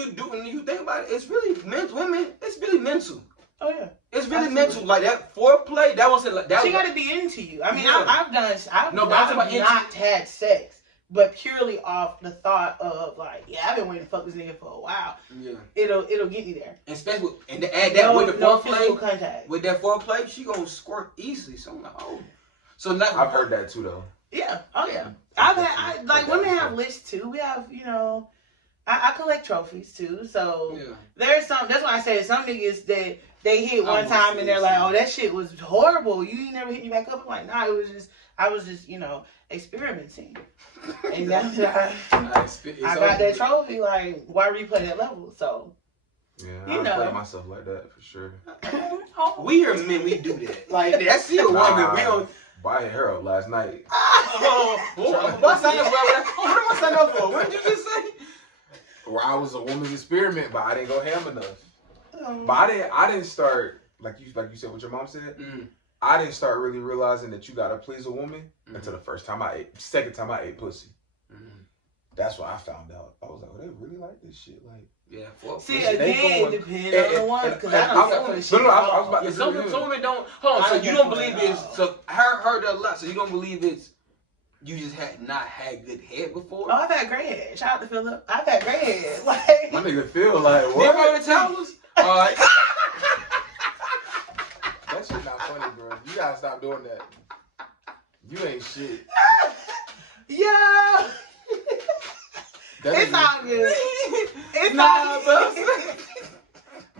you think about it, it's really mental. Women, it's really mental. Oh yeah. It's really Absolutely. mental. Like that foreplay, that wasn't like that. She got to be into you. I mean, Yeah. I've No, but I'm talking about not had sex, but purely off the thought of like, yeah, I've been waiting to fuck this nigga for a while. Yeah. It'll get me there. And especially and to add that with the no physical foreplay, contact. with that foreplay, she gonna squirt easily. So I'm like, oh. So now I've heard that too, though. Yeah. Oh yeah. Like women have lists too. We have, you know, I collect trophies too. So yeah. there's some. That's why I said some niggas that they hit one I time and they're like, see. oh, that shit was horrible. You ain't never hit me back up. I'm like, nah, I was just, you know, experimenting. And now that I got that trophy, like, why replay that level? So Yeah, You I know. play myself like that for sure. We are men, we do that. Like that's still a woman. We don't. But I hit her up last night. What I signed up for? What am I signing up for? What did you just say? Well, I was a woman's experiment, but I didn't go ham enough. Um, But I didn't start like you said what your mom said. Mm. I didn't start really realizing that you gotta please a woman until the second time I ate pussy. That's what I found out. I was like, oh, they really like this shit. Like, Yeah. See, They again, going- depends on the one, because I don't know this shit. No, I was about Yeah, to some women don't. Hold on. So you don't believe it's so heard a lot. So you don't believe it's you just had not had good head before. Oh, I've had gray hair. Shout out to Philip. I've had gray hair. Like, my nigga feel like You what? ever heard of towels? All right. That shit not funny, bro. You gotta stop doing that. You ain't shit. yeah. That It's nigga- all good. It's Nah, all bro. good. That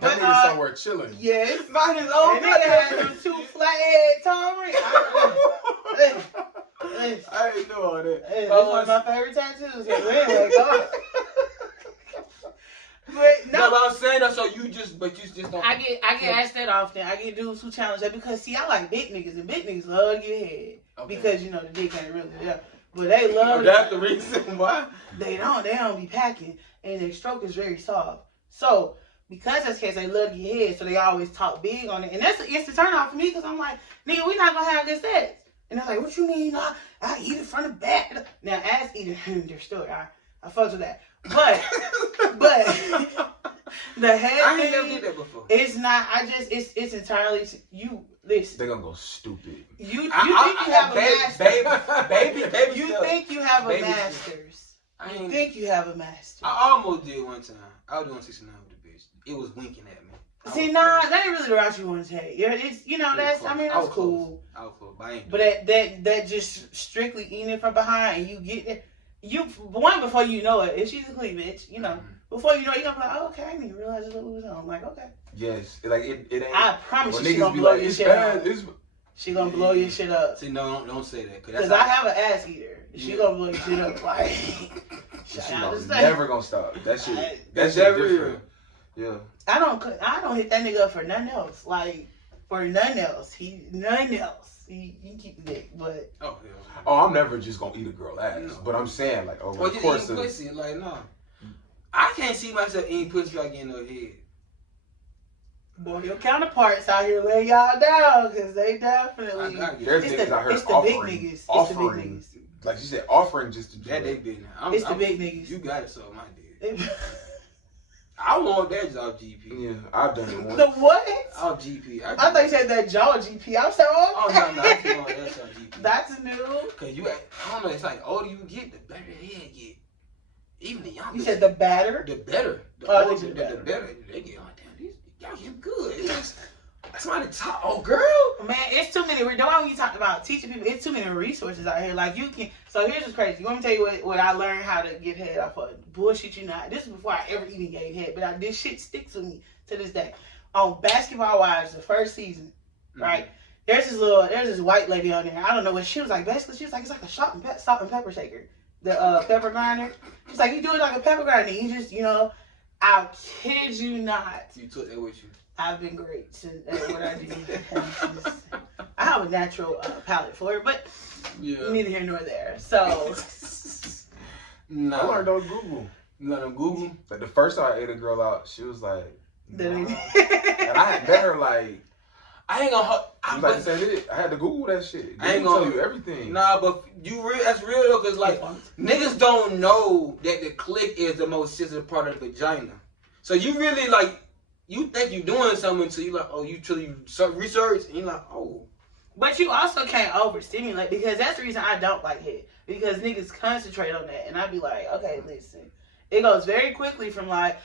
But, nigga somewhere chilling. Yes. Mine is old. And nigga had them two flat head Tom Rick. I already know all that. Hey, that's one of my favorite tattoos. So anyway, go on. But No, but I'm saying that so you just don't. I get asked that often. I get dudes who challenge that because see, I like big niggas and big niggas love to get head because you know the dick ain't really there, but they love. That's the reason why. They don't be packing and their stroke is very soft. So because that's the case, they love to get head, so they always talk big on it, and that's an instant turn off for me because I'm like, nigga, we not gonna have good sex. And they're like, what you mean? I eat it from the back. Now ass eating, their story. I fucked with that. But the head I ain't thing, never did that before. it's not. It's entirely you. Listen, They're gonna go stupid. you think you have a master. Baby, You think you have a Baby master's. I You ain't- think you have a master. I almost did one time. I was doing 69 with the bitch. It was winking at me. See, nah, that ain't really the route you want to take. Yeah, it's that's. I mean, that's cool. I was close, but I ain't. But that just strictly eating it from behind, and you get it. You one before you know it. If she's a cleavage, you know. Before you know it, you're gonna be like, oh, okay, I didn't even realize what was on. I'm like, okay. Yes, like it ain't. I promise when you, she niggas gonna be blow like, your it's shit bad. up. It's She gonna blow your shit up. See, no, don't say that. Because I have an ass eater. She gonna blow your shit up. Like, she shout out to gonna say. never gonna stop. That shit. That That's shit every different. Yeah. I don't hit that nigga up for nothing else. Like, for nothing else. Nothing else. He keep the dick, but. Oh, yeah. Oh, I'm never just gonna eat a girl ass. No. But I'm saying like over Well, the just course eating of. pussy. Like, no. I can't see myself eating pussy like getting no head. Boy, your counterparts out here laying y'all down because they definitely. There's It's niggas the- out here it's the big offering, niggas. It's the big offering, niggas. like you said, offering just to do That they it. business. It's the big niggas. You got it, so my dick. I want that just off GP. Yeah, I've done it once. The what? Off GP. I thought you said that jaw GP. I'm sorry. Oh, no, I just want that off GP. That's new. Cause you, I don't know. It's like older you get, the better the head get. Even the younger. You said the batter? The better. The Oh, older, they the get better. They get on damn. Y'all get good. It's just, somebody talk. Oh, girl. Man, it's too many. The one you talked about teaching people, it's too many resources out here. Like you can. So here's what's crazy. You want me to tell you what I learned how to get head off of? Bullshit, you not. This is before I ever even gave head, but this shit sticks with me to this day. On Basketball Wives, the first season, right? There's this white lady on there. I don't know what she was like. Basically, she was like, it's like a salt and pepper shaker. The pepper grinder. She's like, you do it like a pepper grinder. You just, I kid you not. You took that with you. I've been great at what I do. I have a natural palate for it, but neither here nor there. So, Nah. I learned on Google. You learned on Google? Like the first time I ate a girl out, she was like, that nah. ain't- And I had met her like, I ain't gonna. I was like, said it. I had to Google that shit. I ain't Google gonna- tell you everything. Nah, but that's real though, cause like niggas don't know that the clit is the most sensitive part of the vagina. So you really like, you think you doing something until you like, oh, you truly research and you like, oh. But you also can't overstimulate because that's the reason I don't like head. Because niggas concentrate on that. And I be like, okay, listen. It goes very quickly from like,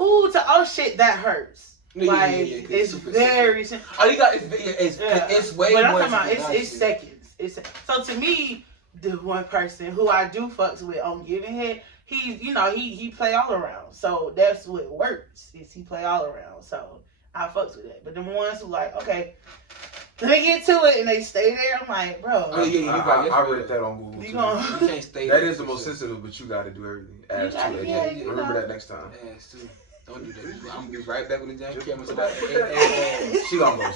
ooh, to oh shit, that hurts. Like, it's very simple. Oh, you got, it's way But I'm more. talking about, it's seconds. So to me, the one person who I do fucks with on giving head, he play all around. So that's what works, is he play all around. So I fucks with that. But the ones who like, okay, let me get to it, and they stay there, I'm like, bro. Oh, yeah, I read that on Google You too. gonna- You can't stay That there is the for most sure. sensitive, but you got to do everything. Ass gotta- too. yeah, Again. you Remember know. that next time. Ass too. Don't do that. I'm gonna be right back with the giant camera. Put So that- She gonna go.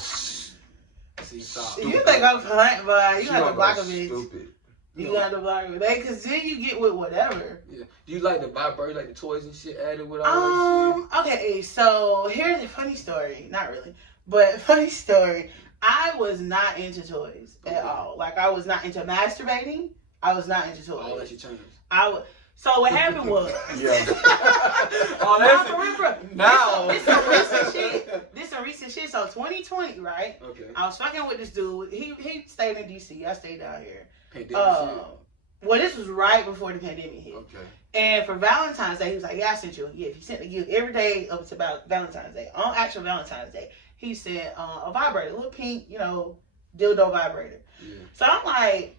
See, stop. You think I'm fine, but you She have to gonna block go a bitch. stupid. You got to block a bitch. Because then you get with whatever. Yeah. Do you like the vibrate, like the toys and shit added with all that Okay, so here's a funny story. Not really, but funny story. I was not into toys at all. Like, I was not into masturbating. I was not into shit? All that toys. shit changed. So what happened was... Yeah. Oh, Nah, for real, bro. Now. This some recent shit. This some recent shit. So 2020, right? Okay. I was fucking with this dude. He stayed in DC. I stayed down here. Pandemic Well, this was right before the pandemic hit. shit. Okay. And for Valentine's Day, he was like, yeah, I sent you a gift. He sent a gift every day up to about Valentine's Day. On actual Valentine's Day, he sent a vibrator, a little pink, dildo vibrator. Yeah. So I'm like,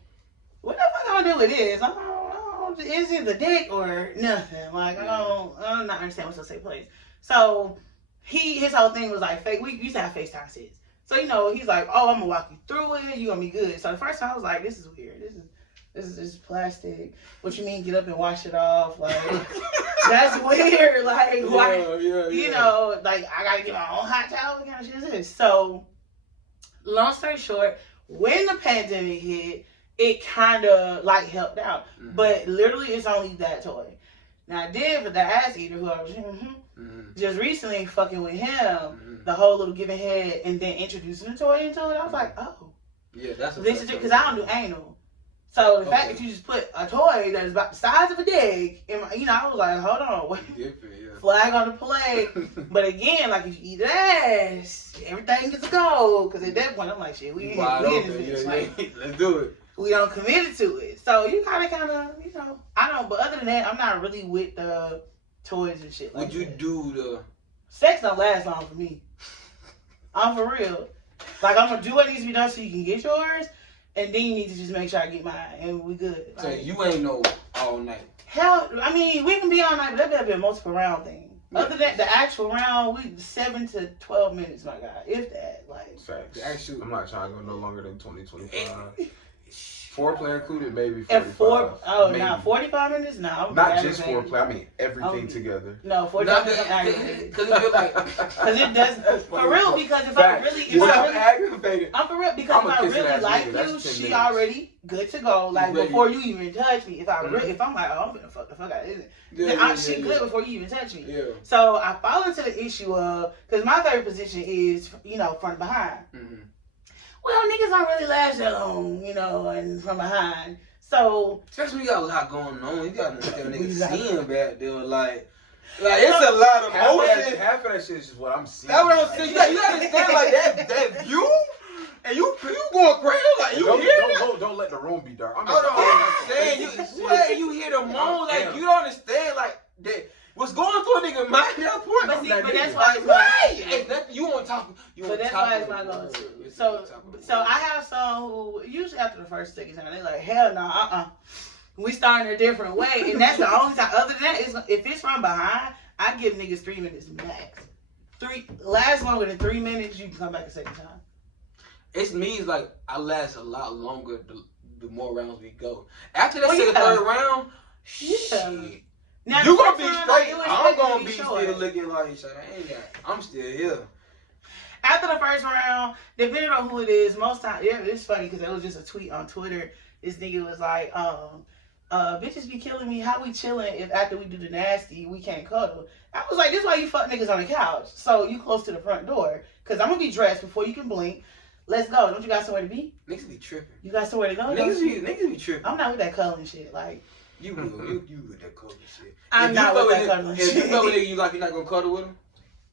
what the fuck I'm gonna do with this? I don't, is it the dick or nothing? Like, I'm not understand what's gonna take place. So his whole thing was like, we used to have FaceTime sets. So, he's like, oh, I'm gonna walk you through it. You're gonna be good. So the first time I was like, this is weird. This is plastic. What you mean get up and wash it off? Like, that's weird. Like, why? You know, like, I gotta get my own hot towel. What kind of shit is this? So, long story short, when the pandemic hit, it kind of, like, helped out. Mm-hmm. But literally, it's only that toy. Now, I did for the ass eater, who I was just recently fucking with him, the whole little giving head, and then introducing the toy into it. I was like, oh. Yeah, that's this is because I don't do anal. So the fact that you just put a toy that is about the size of a dick, in my, you know, I was like, hold on, wait. Flag on the play. But again, like, if you eat ass, everything gets a go. Because at that point, I'm like, shit, we in this bitch. Like, let's do it. We don't committed to it. So you kind of, you know, I don't. But other than that, I'm not really with the toys and shit like that. Would you do the... Sex don't last long for me. I'm for real. Like, I'm going to do what needs to be done so you can get yours. And then you need to just make sure I get mine. And we good. So like, you ain't no all night. Hell, I mean, we can be all night, but that better be a multiple round thing. Yeah. Other than the actual round, we 7 to 12 minutes, my guy. If that, like. Facts. Actually, I'm not trying to go no longer than 20, 25. Foreplay included, maybe 45. 45 minutes? No. Not just foreplay. I mean everything together. No, 45 minutes. Because it like, because it does for real. Because if I really, aggravated, I'm for real. Because if I really like you, she already good to go. Like before you even touch me. If I really, if I'm like, oh, I'm gonna fuck the fuck out of this, she good before you even touch me. Yeah. So I fall into the issue of because my favorite position is front behind. Well, niggas don't really last that long, and from behind. So especially when you got a lot going on, you got that nigga seeing back there, like it's a lot of motion. Half of that shit is just what I'm seeing. That's what I'm saying. You understand like that view, and you going crazy like you don't let the room be dark. I'm saying you hear the moan like you don't understand like that. What's going through a nigga mind at that point? But that's why it's like, you want to talk. But that's why it's not going to. So I have some who usually after the first second time they like hell no, we starting a different way, and that's the only time. Other than that, if it's from behind, I give niggas 3 minutes max. Last longer than 3 minutes, you can come back a second time. It's me. It's like I last a lot longer the more rounds we go. After that third round, shit. Now, you gonna be straight. I'm gonna be still looking like I'm still here. After the first round, depending on who it is, most times, it's funny because it was just a tweet on Twitter. This nigga was like, bitches be killing me. How we chilling if after we do the nasty, we can't cuddle? I was like, this is why you fuck niggas on the couch. So you close to the front door. Because I'm going to be dressed before you can blink. Let's go. Don't you got somewhere to be? Niggas be tripping. You got somewhere to go? Niggas be tripping. I'm not with that cuddling shit. Like, you with that cuddling shit. I'm not with that cuddling shit. If you fuck with a nigga, you're not going to cuddle with him?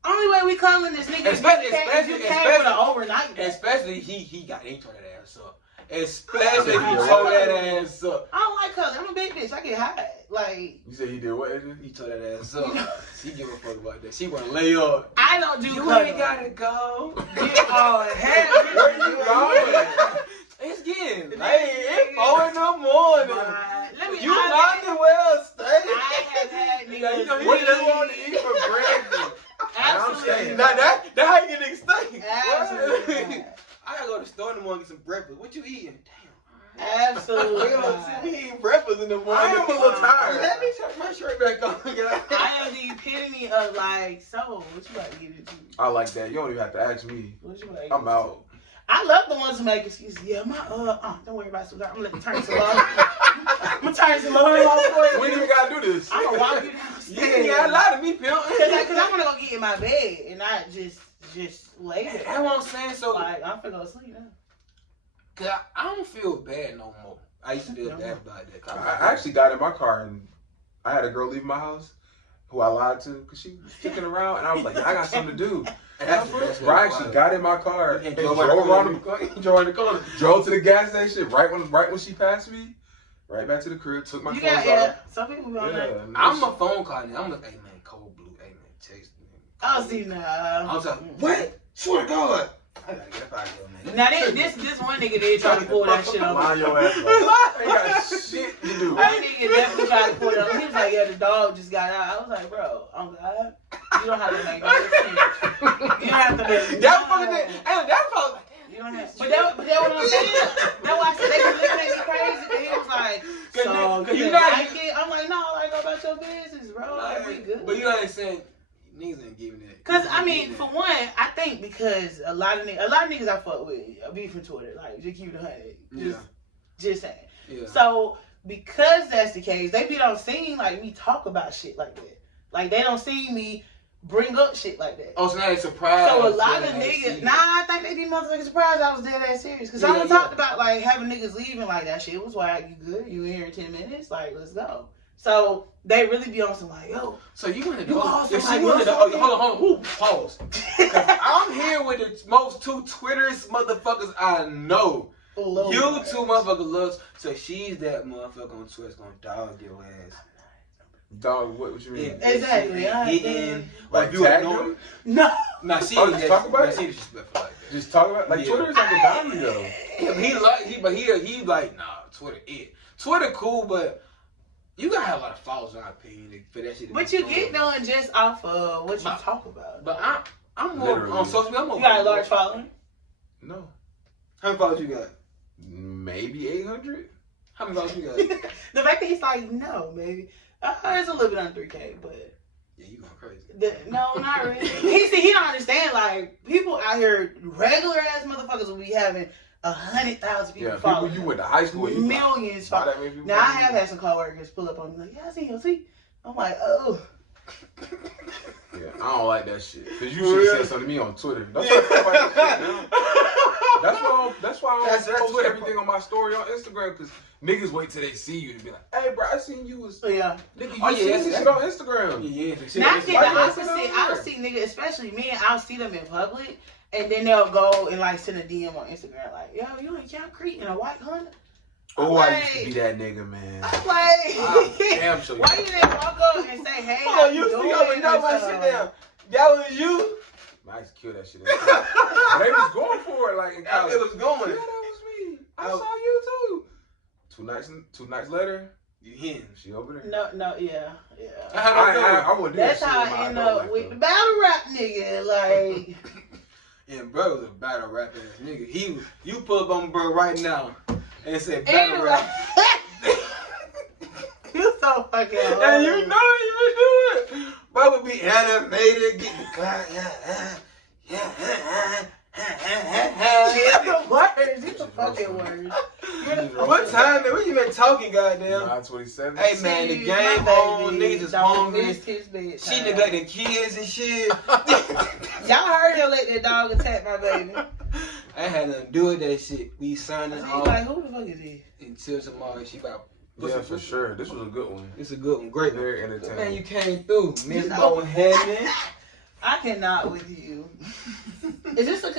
Only way we cuddling this nigga especially with an overnight. Especially he tore that ass up. Especially if he tore that ass up. I don't like cuddling. I'm a big bitch. I get hot. Like you said, he did what? He tore that ass up. She give a fuck about that. She want to lay up. I don't do you cuddling. You ain't gotta go. Oh hell, where you going? It's getting late. It's 4 in the morning. You might as well stay. I have had niggas. What do you want to eat for breakfast? Absolutely. That's how you get niggas stay. Absolutely. I gotta go to the store in the morning and get some breakfast. What you eating? Damn. Absolutely. We eating breakfast in the morning. I am a little tired. Let me turn my shirt back on. I am the epitome of like, so what you like to get into? I like that. You don't even have to ask me. What you like? I'm out. I love the ones who make excuses. Yeah, my don't worry about it. I'm gonna let me turn some love. I'm gonna turn some love off for you. We ain't even gotta do this. I'm gonna walk you downstairs. You ain't gotta lie to me, pimp. Cause I wanna go get in my bed and not just lay there. That's what I'm saying. So like I'm finna go sleep now. Cause I don't feel bad no more. I used to feel bad about that. I actually got in my car and I had a girl leave my house who I lied to because she was kicking around and I was like, I got something to do. I actually got in my car and drove around the corner, drove to the gas station right when she passed me, right back to the crib, took my clothes off. Some people be on that. I'm a phone call now. I'm like, hey man, cold blue, hey man, text me. I'll see now. I was like, what? Swear to God. I gotta get up out of here, man. Now this one nigga did try to pull that shit on me. Line your ass up. Ain't got shit to do. That nigga definitely tried to pull it on. He was like, yeah, the dog just got out. I was like, bro, oh God, you don't have to make no excuse. You don't have to make that fucking thing. And that was like, you don't have. But that what I'm saying. That's why I said they was looking at me crazy. Cause he was like, So, cause you you know, like it, I'm like, no, like, go about your business, bro. Like, we good. But you know what I'm saying? Niggas ain't giving that. Cause I mean, for one, I think because a lot of niggas I fuck with be from Twitter, like just keep it 100. Just saying. Yeah. So because that's the case, they be don't see like me talk about shit like that. Like they don't see me bring up shit like that. Oh, so now they surprised. So a lot of niggas, I think they be motherfucking surprised I was dead ass serious. Cause I don't talk about like having niggas leaving like that shit was why you good, you in here in 10 minutes, like let's go. So they really be on some like, yo. So you wanted to hold on, pause. I'm here with the most two Twitters motherfuckers I know. Lord. You two motherfuckers love. So she's that motherfucker on Twitter's gonna dog your ass. Dog, what you mean? Exactly. Like tag them? No. Nah, she just talk about it. She disrespectful like that. Just talk about like Twitter is like a boundary though. Yeah, he like nah. Twitter it. Twitter cool, but you gotta have a lot of followers in my opinion for that shit. But you get done just off of what you talk about. But I'm more Literally. on social media. You got a large following? No. How many followers you got? Maybe 800. How many followers you got? The fact that he's like, no, maybe. It's a little bit under 3K, but. Yeah, you going crazy. No, not really. He don't understand. Like, people out here, regular ass motherfuckers will be having 100,000 people following. People you went to high school with. Millions following. Now, I have had some coworkers pull up on me like, yeah, I see. I'm like, oh. Yeah, I don't like that shit. Cause you should have said something to me on Twitter. That's why I don't post everything on my story on Instagram. Cause niggas wait till they see you to be like, hey bro, I seen you was yeah. Nigga, you see this shit on Instagram. Yeah. Now I see the opposite. I'll see niggas, especially me, I'll see them in public and then they'll go and like send a DM on Instagram like, yo, you in Concrete in a white Honda? Oh, I used to be that nigga, man. I'm like, damn sure. Why you didn't walk up and say, hey, how you doing? My shit down. That was you? I used to kill that shit. They was going for it, like in college. It was going. Yeah, that was me. I saw you too. Two nights later, you him. She over there. No, yeah. I wouldn't do That's that how shit I end up with the battle rap nigga, like. And bro was a battle rap ass nigga. You pull up on bro right now and say battle rap. You so fucking old. And you know you would do it. Bro would be animated, get the car, You're the worst. You're the fucking worst. What time? When you been talking, goddamn? 9:27. Hey man, the game on, niggas is hungry. She neglecting kids and shit. Y'all heard him let that dog attack my baby. I had nothing to do with that shit. We signing off. Like, who the fuck is he? Until tomorrow, she about. Yeah, for sure. This was a good one. It's a good one. Great. Very entertaining. Man, you came through. Miss Bowen Headman. I cannot with you. Is this a